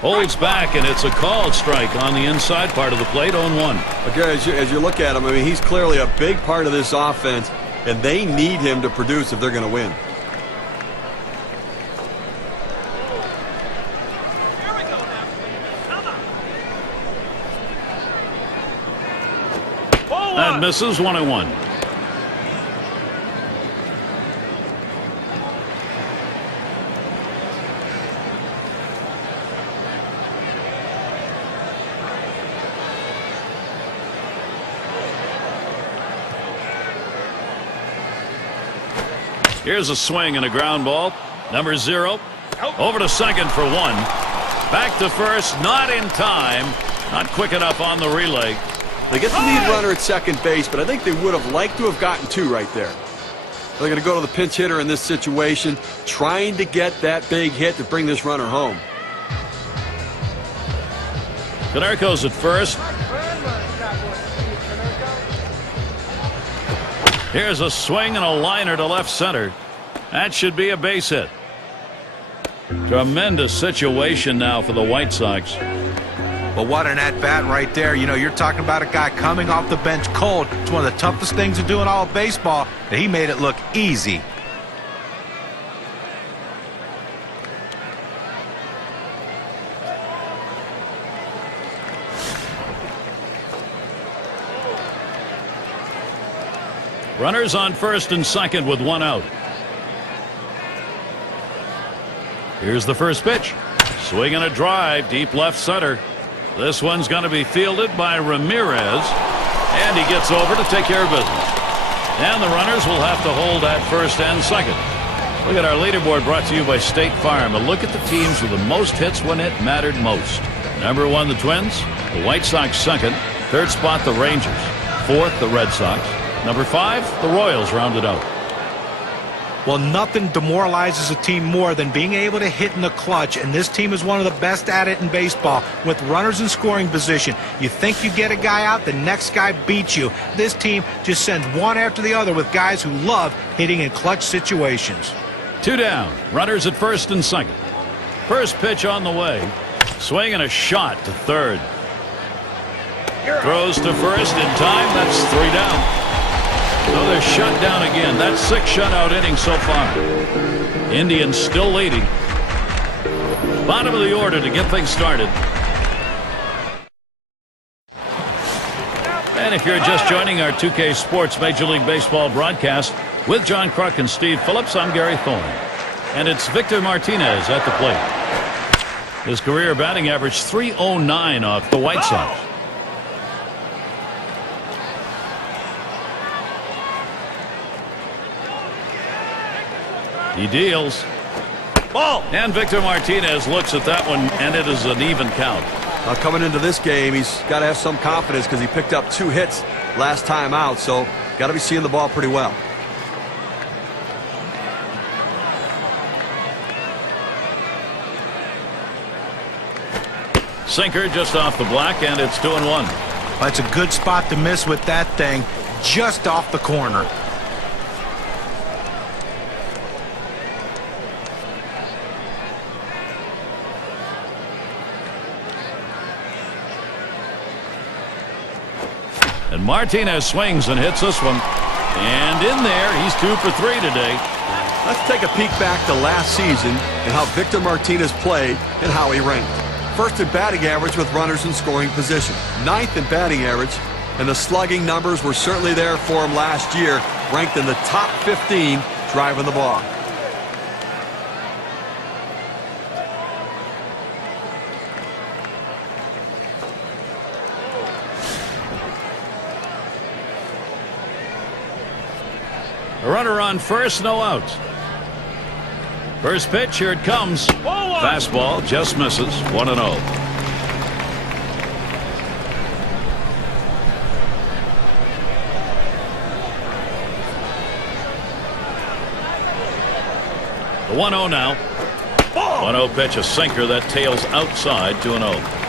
Holds back, and it's a called strike on the inside part of the plate, 0-1. Again, as you look at him, I mean, he's clearly a big part of this offense, and they need him to produce if they're going to win. That misses, 1-1. Here's a swing and a ground ball. Number 0. Over to second for 1. Back to first, not in time. Not quick enough on the relay. They get the lead runner at second base, but I think they would have liked to have gotten 2 right there. They're going to go to the pinch hitter in this situation, trying to get that big hit to bring this runner home. Konerko's at first. Here's a swing and a liner to left center. That should be a base hit. Tremendous situation now for the White Sox. But what an at-bat right there. You know, you're talking about a guy coming off the bench cold. It's one of the toughest things to do in all of baseball, and he made it look easy. Runners on first and second with 1 out. Here's the first pitch. Swing and a drive deep left center. This one's going to be fielded by Ramirez. And he gets over to take care of business. And the runners will have to hold at first and second. Look at our leaderboard brought to you by State Farm. A look at the teams with the most hits when it mattered most. Number 1, the Twins. The White Sox 2nd. 3rd spot, the Rangers. 4th, the Red Sox. Number 5, the Royals rounded out. Well, nothing demoralizes a team more than being able to hit in the clutch, and this team is one of the best at it in baseball. With runners in scoring position, you think you get a guy out, the next guy beats you. This team just sends one after the other with guys who love hitting in clutch situations. 2 down. Runners at first and second. First pitch on the way. Swing and a shot to third. Throws to first in time. That's 3 down. So they're shut down again. That's 6 shutout innings so far. Indians still leading. Bottom of the order to get things started. And if you're just joining our 2K Sports Major League Baseball broadcast with John Kruk and Steve Phillips, I'm Gary Thorne. And it's Victor Martinez at the plate. His career batting average .309 off the White Sox. He deals. Ball. And Victor Martinez looks at that one, and it is an even count. Coming into this game, he's got to have some confidence because he picked up 2 hits last time out, so got to be seeing the ball pretty well. Sinker just off the black, and it's 2-1. That's a good spot to miss with that thing, just off the corner. And Martinez swings and hits this one. And in there, he's 2 for 3 today. Let's take a peek back to last season and how Victor Martinez played and how he ranked. First in batting average with runners in scoring position. 9th in batting average, and the slugging numbers were certainly there for him last year, ranked in the top 15 driving the ball. A runner on first, no outs. First pitch, here it comes. Fastball just misses. 1-0. The 1-0 now. 1-0 pitch, a sinker that tails outside. 2-0.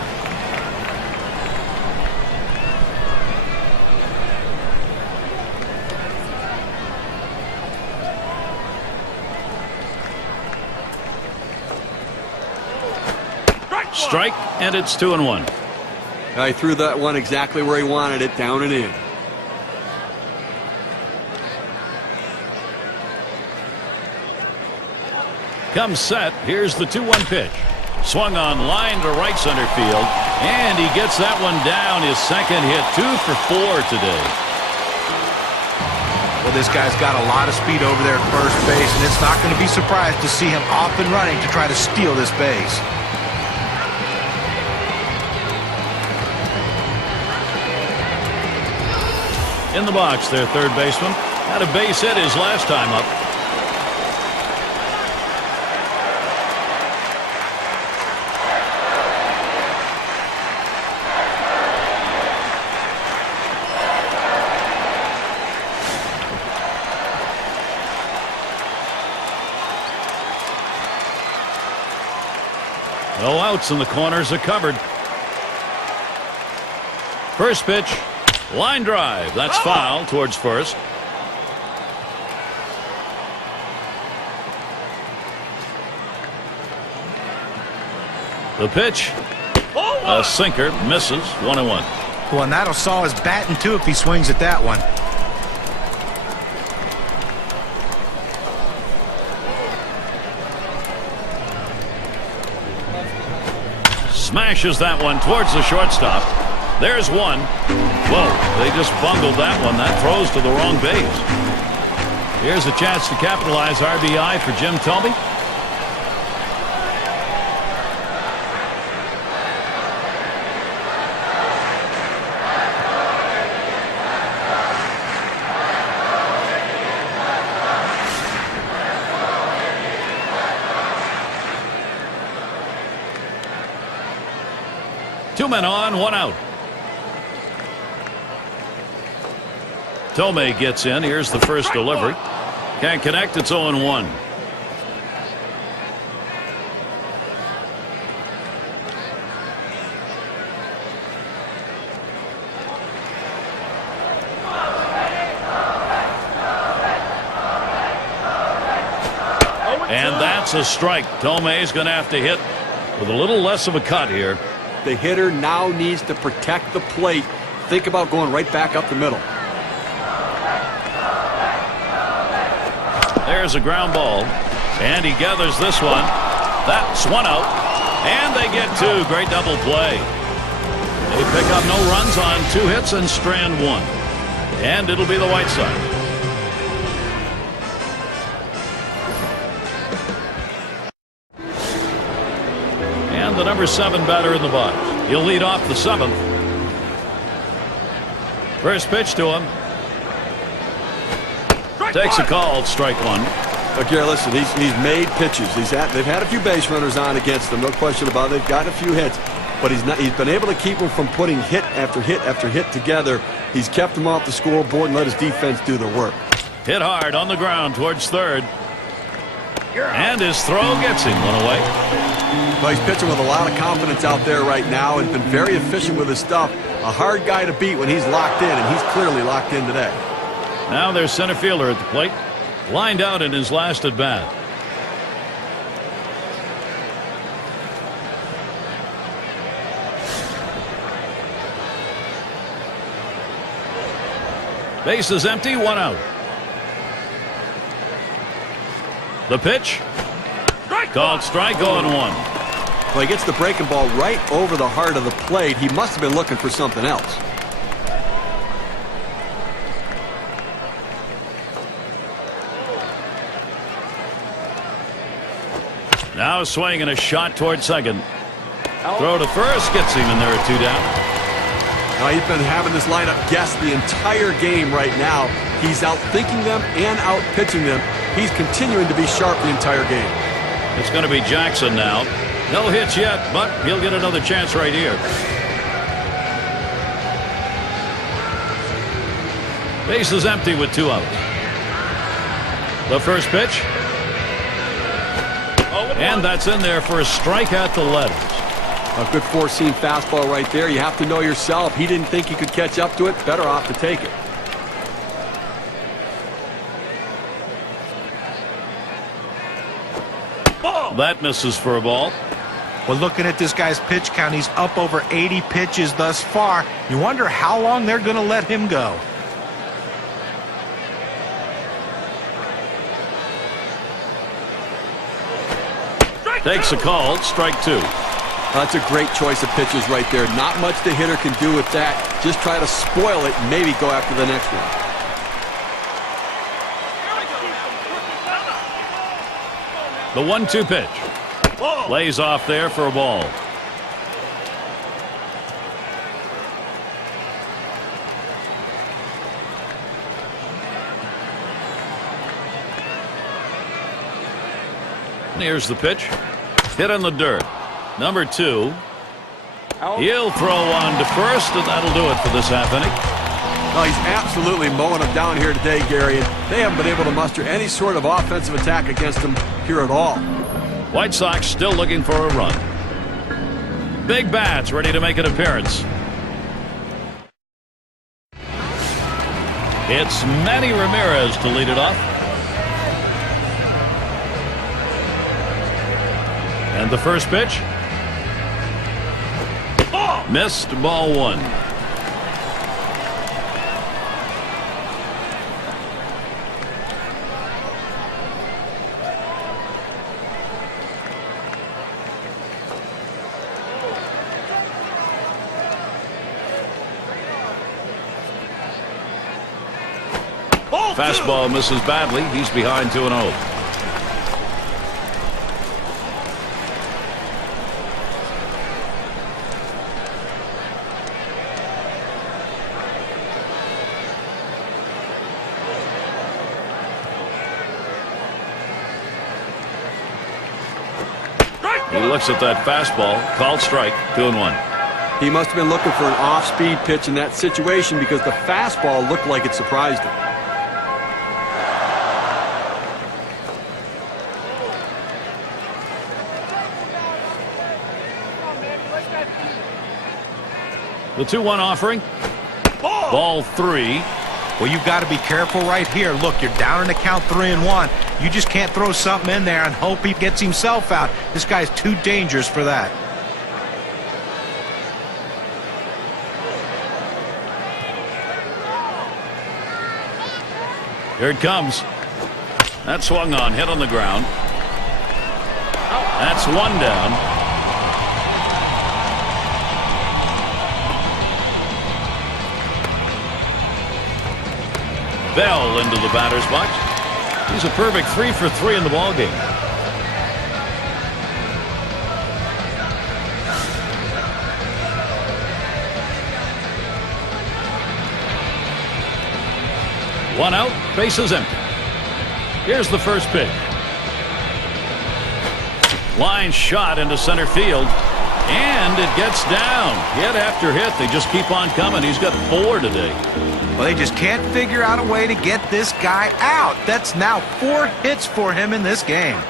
Strike, and it's 2-1. He threw that one exactly where he wanted it, down and in. Comes set. Here's the 2-1 pitch. Swung on line to right center field, and he gets that one down. His second hit. 2 for 4 today. Well, this guy's got a lot of speed over there at first base, and it's not going to be surprised to see him off and running to try to steal this base. In the box, their third baseman had a base hit his last time up. No outs, and the corners are covered. First pitch. Line drive. That's foul towards first. The pitch. A sinker. Misses. 1-1. Well, and that'll saw his batting too if he swings at that one. Smashes that one towards the shortstop. There's one. Whoa, they just bungled that one. That throws to the wrong base. Here's a chance to capitalize. RBI for Jim Thome. Two men on, one out. Thome gets in. Here's the first delivery. Can't connect. It's 0-1. And that's a strike. Thome's going to have to hit with a little less of a cut here. The hitter now needs to protect the plate. Think about going right back up the middle. There's a ground ball, and he gathers this one. That's one out, and they get two. Great double play. They pick up no runs on 2 hits and strand 1. And it'll be the White Sox. And the number 7 batter in the box. He'll lead off the 7th. First pitch to him. Takes a call, strike 1. Look here, listen, he's made pitches. They've had a few base runners on against them, no question about it. They've got a few hits, but he's been able to keep them from putting hit after hit after hit together. He's kept them off the scoreboard and let his defense do the work. Hit hard on the ground towards third. And his throw gets him one away. Well, he's pitching with a lot of confidence out there right now and been very efficient with his stuff. A hard guy to beat when he's locked in, and he's clearly locked in today. Now there's center fielder at the plate. Lined out in his last at bat. Base is empty, 1 out. The pitch. Called strike, 0-1. Well, he gets the breaking ball right over the heart of the plate. He must have been looking for something else. Now a swing and a shot toward second. Throw to first gets him, and there are 2 down. Now he's been having this lineup guess the entire game right now. He's out thinking them and out pitching them. He's continuing to be sharp the entire game. It's going to be Jackson now. No hits yet, but he'll get another chance right here. Base is empty with 2 outs. The first pitch. And that's in there for a strike at the letters. A good four-seam fastball right there. You have to know yourself. He didn't think he could catch up to it. Better off to take it. That misses for a ball. Well, looking at this guy's pitch count, he's up over 80 pitches thus far. You wonder how long they're going to let him go. Takes a call, strike 2. That's a great choice of pitches right there. Not much the hitter can do with that. Just try to spoil it and maybe go after the next one. The 1-2 pitch. Lays off there for a ball. Here's the pitch. Hit in the dirt. Number 2. He'll throw on to first, and that'll do it for this half inning. Well, he's absolutely mowing them down here today, Gary. And they haven't been able to muster any sort of offensive attack against him here at all. White Sox still looking for a run. Big bats ready to make an appearance. It's Manny Ramirez to lead it off. And the first pitch. Missed, ball 1. Fastball misses badly. He's behind 2-0. He looks at that fastball. Called strike. 2-1. He must have been looking for an off-speed pitch in that situation because the fastball looked like it surprised him. The 2-1 offering. Ball 3. Well, you've got to be careful right here. Look, you're down in the count 3-1. You just can't throw something in there and hope he gets himself out. This guy's too dangerous for that. Here it comes. That swung on, hit on the ground. That's 1 down. Bell into the batter's box. He's a perfect 3 for 3 in the ballgame. One out, bases empty. Here's the first pitch. Line shot into center field. And it gets down. Hit after hit. They just keep on coming. He's got 4 today. Well, they just can't figure out a way to get this guy out. That's now 4 hits for him in this game.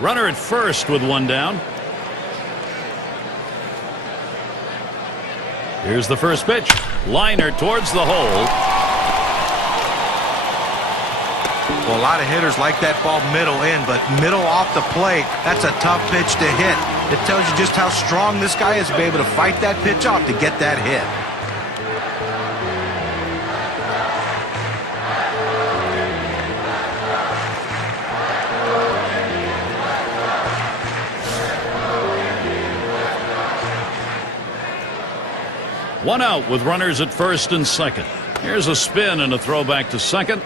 Runner at first with 1 down. Here's the first pitch. Liner towards the hole. Well, a lot of hitters like that ball middle in, but middle off the plate, that's a tough pitch to hit. It tells you just how strong this guy is to be able to fight that pitch off to get that hit. One out with runners at first and second. Here's a spin and a throwback to second.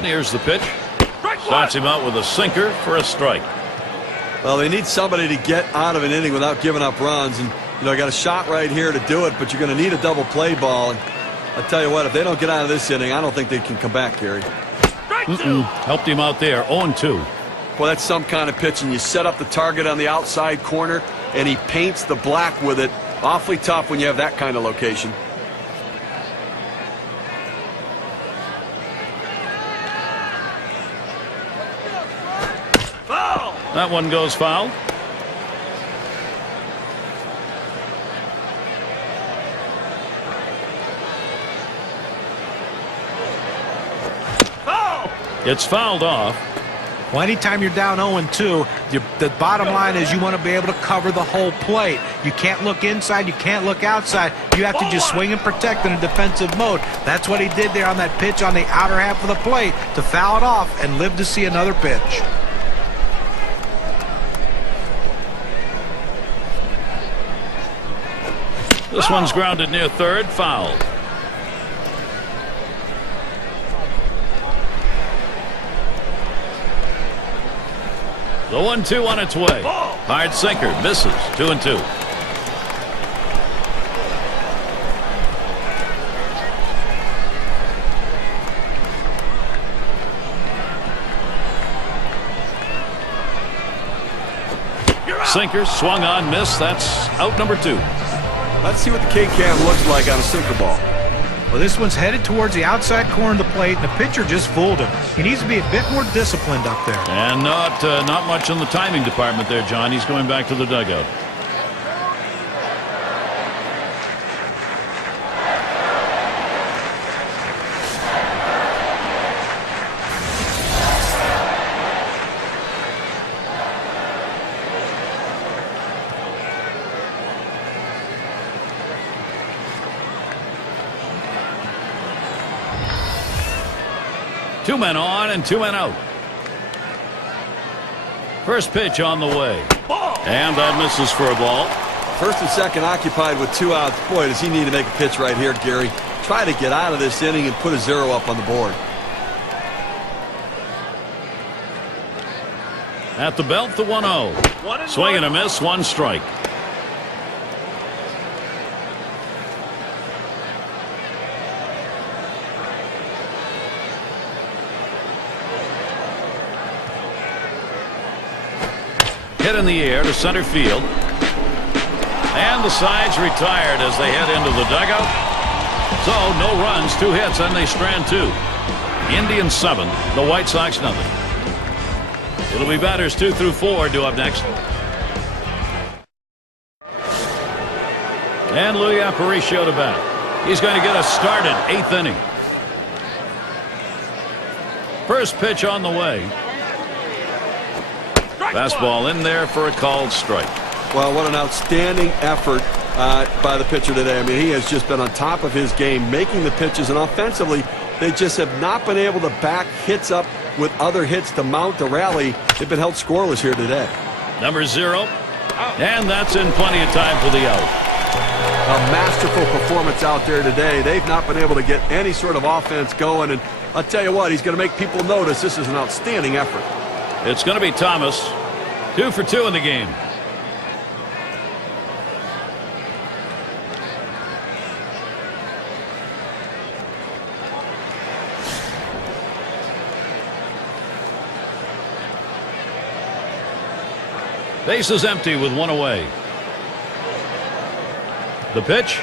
Here's the pitch. Starts him out with a sinker for a strike. Well, they need somebody to get out of an inning without giving up runs. And, you know, got a shot right here to do it, but you're going to need a double play ball. And I'll tell you what, if they don't get out of this inning, I don't think they can come back, Gary. Helped him out there, 0-2. Well, that's some kind of pitch, and you set up the target on the outside corner, and he paints the black with it. Awfully tough when you have that kind of location. Foul! That one goes foul. Foul! It's fouled off. Well, anytime you're down 0-2, the bottom line is you want to be able to cover the whole plate. You can't look inside. You can't look outside. You have to just swing and protect in a defensive mode. That's what he did there on that pitch on the outer half of the plate to foul it off and live to see another pitch. This one's grounded near third, foul. The 1-2 on its way. Hard sinker, misses, 2-2. Sinker, swung on, missed. That's out number 2. Let's see what the K-Cam looks like on a sinker ball. Well, this one's headed towards the outside corner of the plate, and the pitcher just fooled him. He needs to be a bit more disciplined up there. And not much in the timing department there, John. He's going back to the dugout. Two men on and 2 men out. First pitch on the way. And that misses for a ball. First and second occupied with 2 outs. Boy, does he need to make a pitch right here, Gary. Try to get out of this inning and put a 0 up on the board. At the belt, the 1-0. Swing and a miss, 1 strike. Hit in the air to center field. And the side's retired as they head into the dugout. So no runs, 2 hits, and they strand 2. Indians 7, the White Sox nothing. It'll be batters 2 through 4 due up next. And Louis Aparicio to bat. He's going to get us started, 8th inning. First pitch on the way. Fastball in there for a called strike. Well, what an outstanding effort by the pitcher today. I mean, he has just been on top of his game, making the pitches, and offensively, they just have not been able to back hits up with other hits to mount the rally. They've been held scoreless here today. Number 0, and that's in plenty of time for the out. A masterful performance out there today. They've not been able to get any sort of offense going, and I'll tell you what, he's going to make people notice this is an outstanding effort. It's going to be Thomas. 2 for 2 in the game. Base is empty with 1 away. The pitch.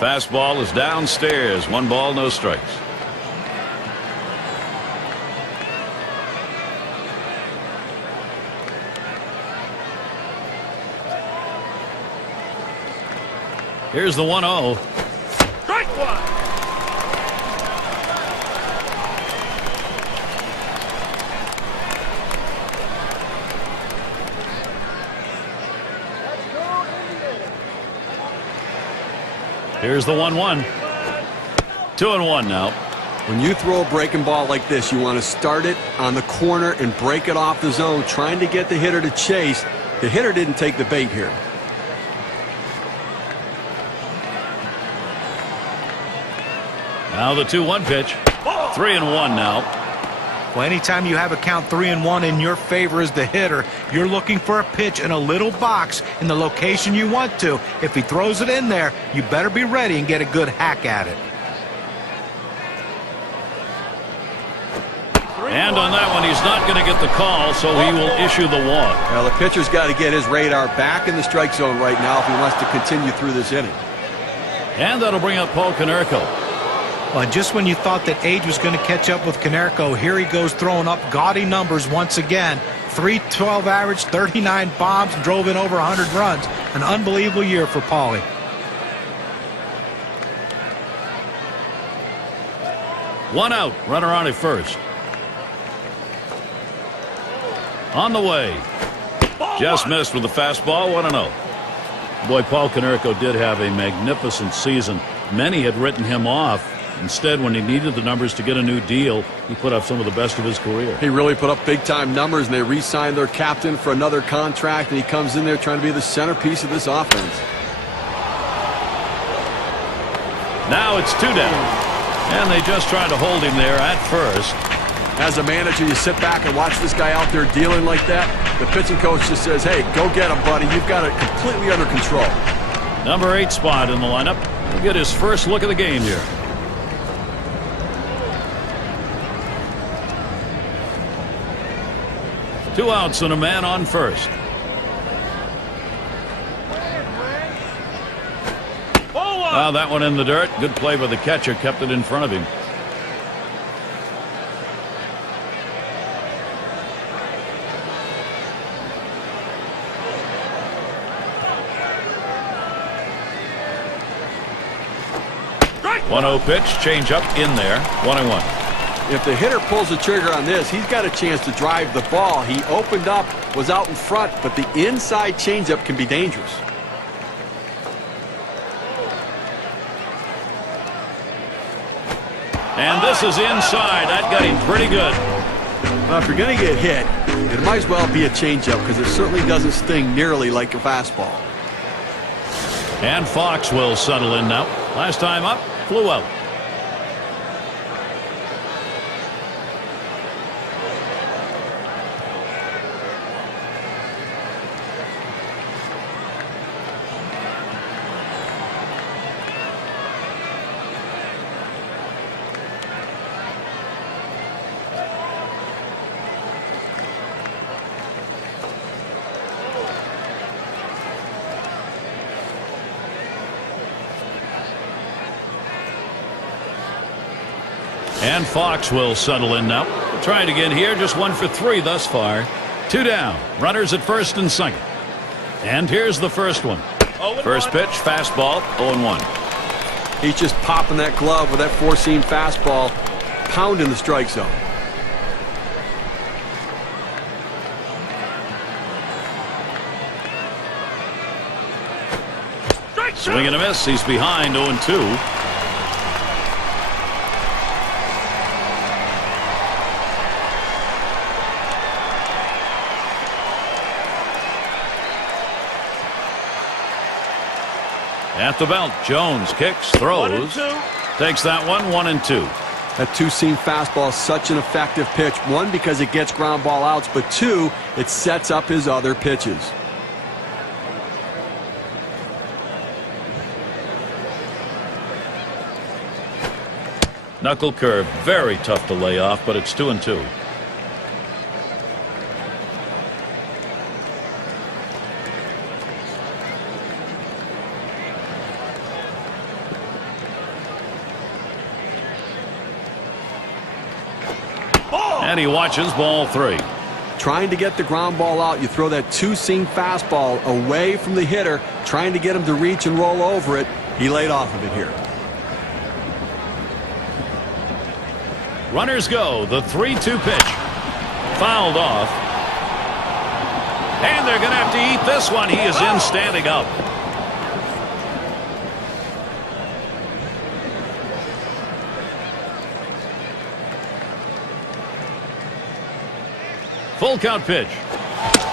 Fastball is downstairs. 1 ball, no strikes. Here's the 1-0. Strike one. Here's the 1-1. 2-1 now. When you throw a breaking ball like this, you want to start it on the corner and break it off the zone, trying to get the hitter to chase. The hitter didn't take the bait here. Now the 2-1 pitch. 3-1 now. Well, anytime you have a count 3-1 in your favor as the hitter, you're looking for a pitch in a little box in the location you want to. If he throws it in there, you better be ready and get a good hack at it. And on that one, he's not going to get the call, so he will issue the walk. Well, the pitcher's got to get his radar back in the strike zone right now if he wants to continue through this inning. And that'll bring up Paul Konerko. Well, just when you thought that age was going to catch up with Konerko, here he goes throwing up gaudy numbers once again. 312 average, 39 bombs, drove in over 100 runs. An unbelievable year for Paulie. One out, runner on at first. On the way. Just missed with the fastball, 1-0. Boy, Paul Konerko did have a magnificent season. Many had written him off. Instead, when he needed the numbers to get a new deal, he put up some of the best of his career. He really put up big-time numbers, and they re-signed their captain for another contract, and he comes in there trying to be the centerpiece of this offense. Now it's 2 down. And they just tried to hold him there at first. As a manager, you sit back and watch this guy out there dealing like that. The pitching coach just says, hey, go get him, buddy. You've got it completely under control. Number 8 spot in the lineup. He'll get his first look at the game here. Two outs and a man on first. That one in the dirt. Good play by the catcher. Kept it in front of him. Strike 1-0 pitch. Change up in there. 1-1. If the hitter pulls the trigger on this, he's got a chance to drive the ball. He opened up, was out in front, but the inside changeup can be dangerous. And this is inside. That got him pretty good. Well, if you're going to get hit, it might as well be a changeup because it certainly doesn't sting nearly like a fastball. And Fox will settle in now. Last time up, flew out. And Fox will settle in now. Try it again here. Just 1 for 3 thus far. 2 down. Runners at first and second. And here's the first one. First pitch, fastball, 0-1. He's just popping that glove with that four-seam fastball, pounding the strike zone. Swing and a miss. He's behind 0-2. At the belt, Jones kicks, throws, takes that one, 1-2. That two-seam fastball is such an effective pitch. One, because it gets ground ball outs, but two, it sets up his other pitches. Knuckle curve, very tough to lay off, but it's 2-2. And he watches ball 3. Trying to get the ground ball out, you throw that two-seam fastball away from the hitter, trying to get him to reach and roll over it. He laid off of it here. Runners go. The 3-2 pitch. Fouled off. And they're going to have to eat this one. He is in standing up. Full count pitch.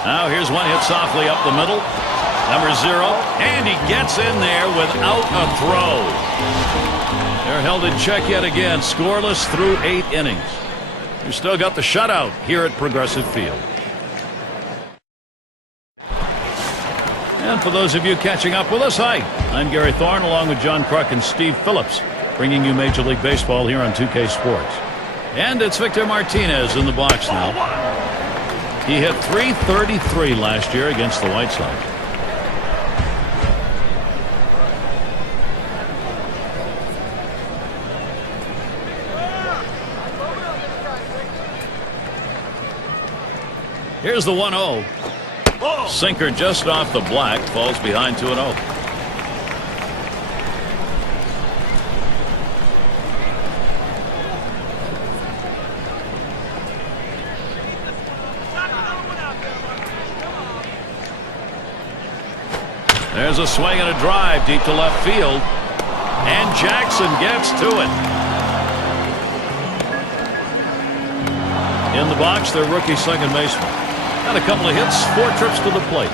Now here's one hit softly up the middle. Number 0. And he gets in there without a throw. They're held in check yet again. Scoreless through 8 innings. We've still got the shutout here at Progressive Field. And for those of you catching up with us, hi, I'm Gary Thorne along with John Kruk and Steve Phillips, bringing you Major League Baseball here on 2K Sports. And it's Victor Martinez in the box now. He hit .333 last year against the White Sox. Here's the 1-0. Sinker just off the black, falls behind 2-0. There's a swing and a drive deep to left field. And Jackson gets to it. In the box, their rookie second baseman. Got a couple of hits, 4 trips to the plate.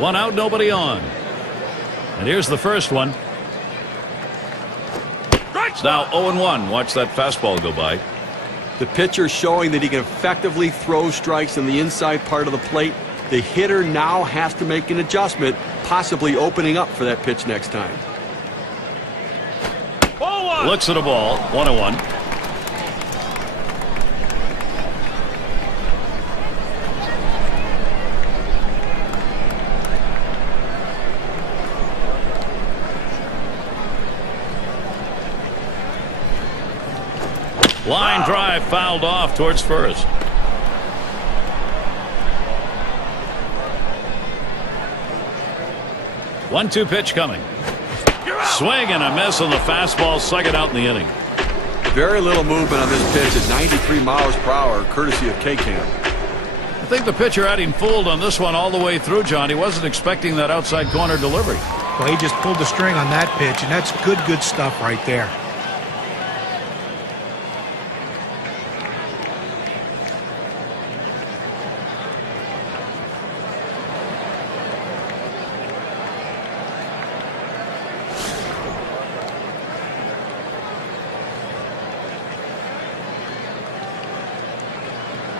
One out, nobody on. And here's the first one. It's now 0-1. Watch that fastball go by. The pitcher showing that he can effectively throw strikes in the inside part of the plate. The hitter now has to make an adjustment, possibly opening up for that pitch next time. Looks at a ball, 1-1. Line drive fouled off towards first. One-two pitch coming. Swing and a miss on the fastball, second out in the inning. Very little movement on this pitch at 93 miles per hour, courtesy of K-Cam. I think the pitcher had him fooled on this one all the way through, John. He wasn't expecting that outside corner delivery. Well, he just pulled the string on that pitch, and that's good stuff right there.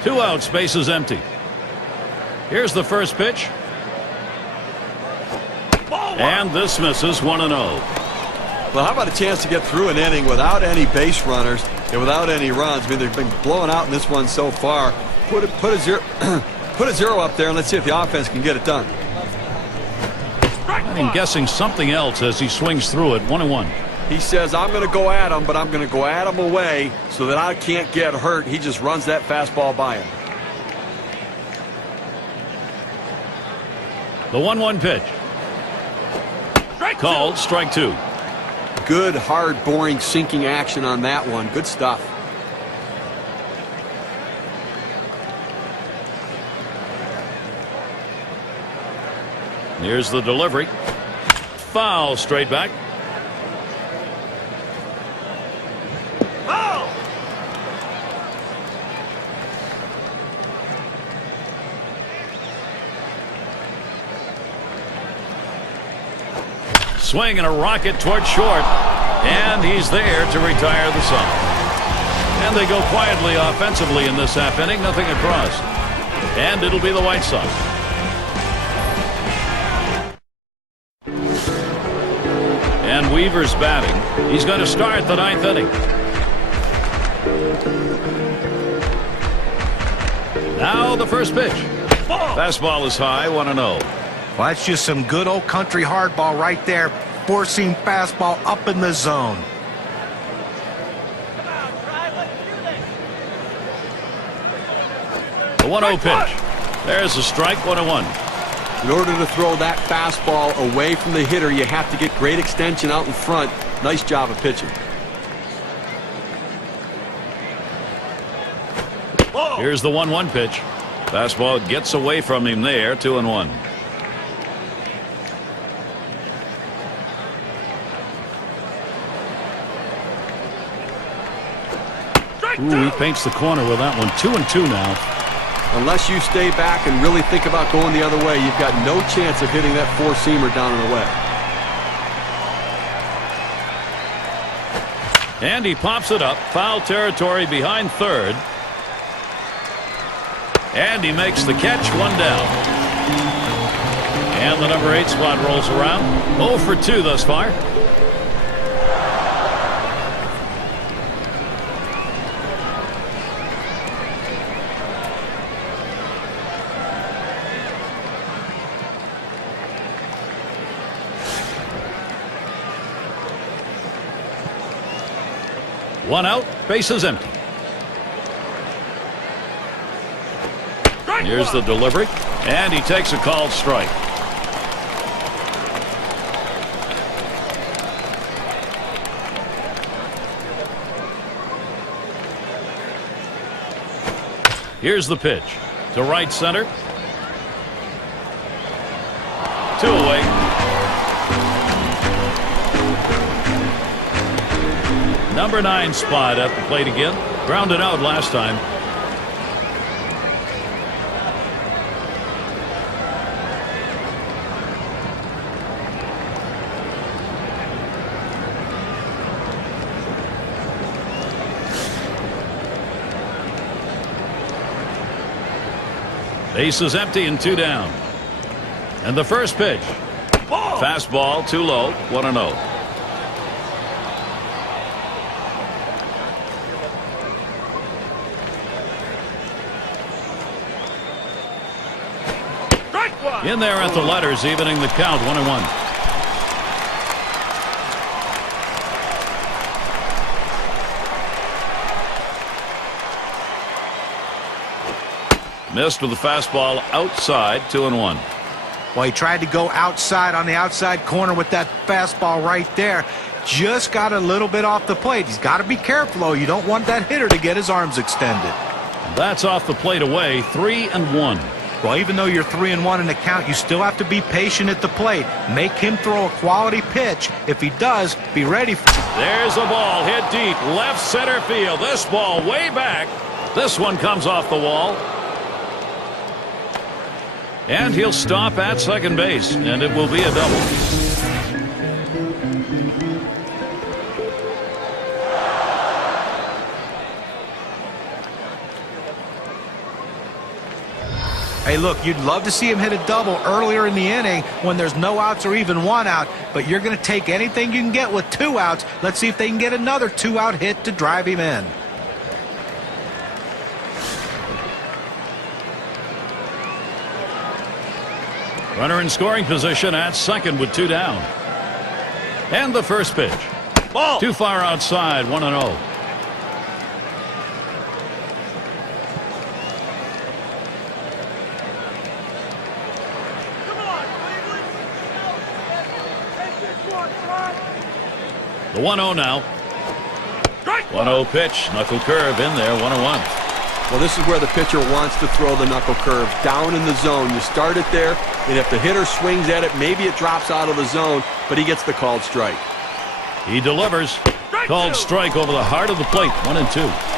Two outs, bases empty. Here's the first pitch. And this misses, 1-0. Well, how about a chance to get through an inning without any base runners and without any runs? I mean, they've been blowing out in this one so far. Put a zero put a 0 up there and let's see if the offense can get it done. I'm guessing something else as he swings through it, 1-1. He says, I'm going to go at him, but I'm going to go at him away so that I can't get hurt. He just runs that fastball by him. The 1-1 pitch. Called strike 2. Good, hard, boring, sinking action on that one. Good stuff. Here's the delivery. Foul, straight back. Swing and a rocket toward short, and he's there to retire the side. And they go quietly offensively in this half inning, nothing across. And it'll be the White Sox. And Weaver's batting. He's going to start the 9th inning. Now the first pitch. Fastball is high, 1-0. Well, that's just some good old country hardball right there. Four-seam fastball up in the zone. The 1-0 pitch. There's a strike, 1-1. In order to throw that fastball away from the hitter, you have to get great extension out in front. Nice job of pitching. Here's the 1-1 pitch. Fastball gets away from him there, 2-1. Ooh, he paints the corner with that one. 2-2 now. Unless you stay back and really think about going the other way, you've got no chance of hitting that four-seamer down and away. And he pops it up. Foul territory behind third. And he makes the catch, 1 down. And the number 8 spot rolls around. 0 for 2 thus far. One out, bases empty. Here's the delivery, and he takes a called strike. Here's the pitch to right center. 2 away. Number 9 spot at the plate again. Grounded out last time. Base is empty and 2 down. And the first pitch. Fastball too low. 1-0. In there at the letters, evening the count, 1-1. Missed with the fastball outside, 2-1. Well, he tried to go outside on the outside corner with that fastball right there. Just got a little bit off the plate. He's got to be careful, though. You don't want that hitter to get his arms extended. That's off the plate away, 3-1. Well, even though you're 3-1 in the count, you still have to be patient at the plate. Make him throw a quality pitch. If he does, be ready. There's a ball hit deep, left center field. This ball way back. This one comes off the wall. And he'll stop at second base, and it will be a double. Hey, look, you'd love to see him hit a double earlier in the inning when there's no outs or even 1 out, but you're going to take anything you can get with 2 outs. Let's see if they can get another 2-out hit to drive him in. Runner in scoring position at second with 2 down. And the first pitch. Ball. Too far outside, 1-0. The 1-0 now. 1-0 pitch. Knuckle curve in there. 1-1. Well, this is where the pitcher wants to throw the knuckle curve down in the zone. You start it there, and if the hitter swings at it, maybe it drops out of the zone, but he gets the called strike. He delivers. Called strike over the heart of the plate. 1-2.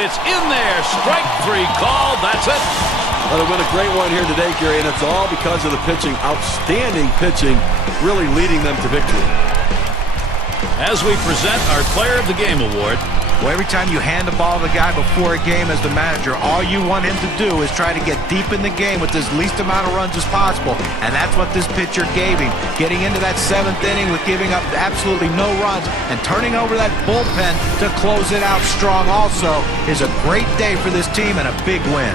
It's in there. Strike 3 called. That's it. Well, they win a great one here today, Gary, and it's all because of the pitching. Outstanding pitching, really leading them to victory. As we present our Player of the Game award. Well, every time you hand the ball to the guy before a game as the manager, all you want him to do is try to get deep in the game with as least amount of runs as possible. And that's what this pitcher gave him. Getting into that 7th inning with giving up absolutely no runs and turning over that bullpen to close it out strong also is a great day for this team and a big win.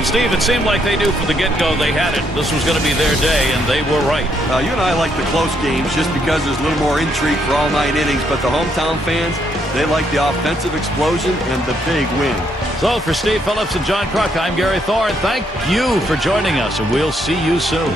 Steve, it seemed like they knew from the get-go they had it. This was going to be their day, and they were right. You and I like the close games just because there's a little more intrigue for all 9 innings, but the hometown fans, they like the offensive explosion and the big win. So for Steve Phillips and John Kruk, I'm Gary Thorne. Thank you for joining us, and we'll see you soon.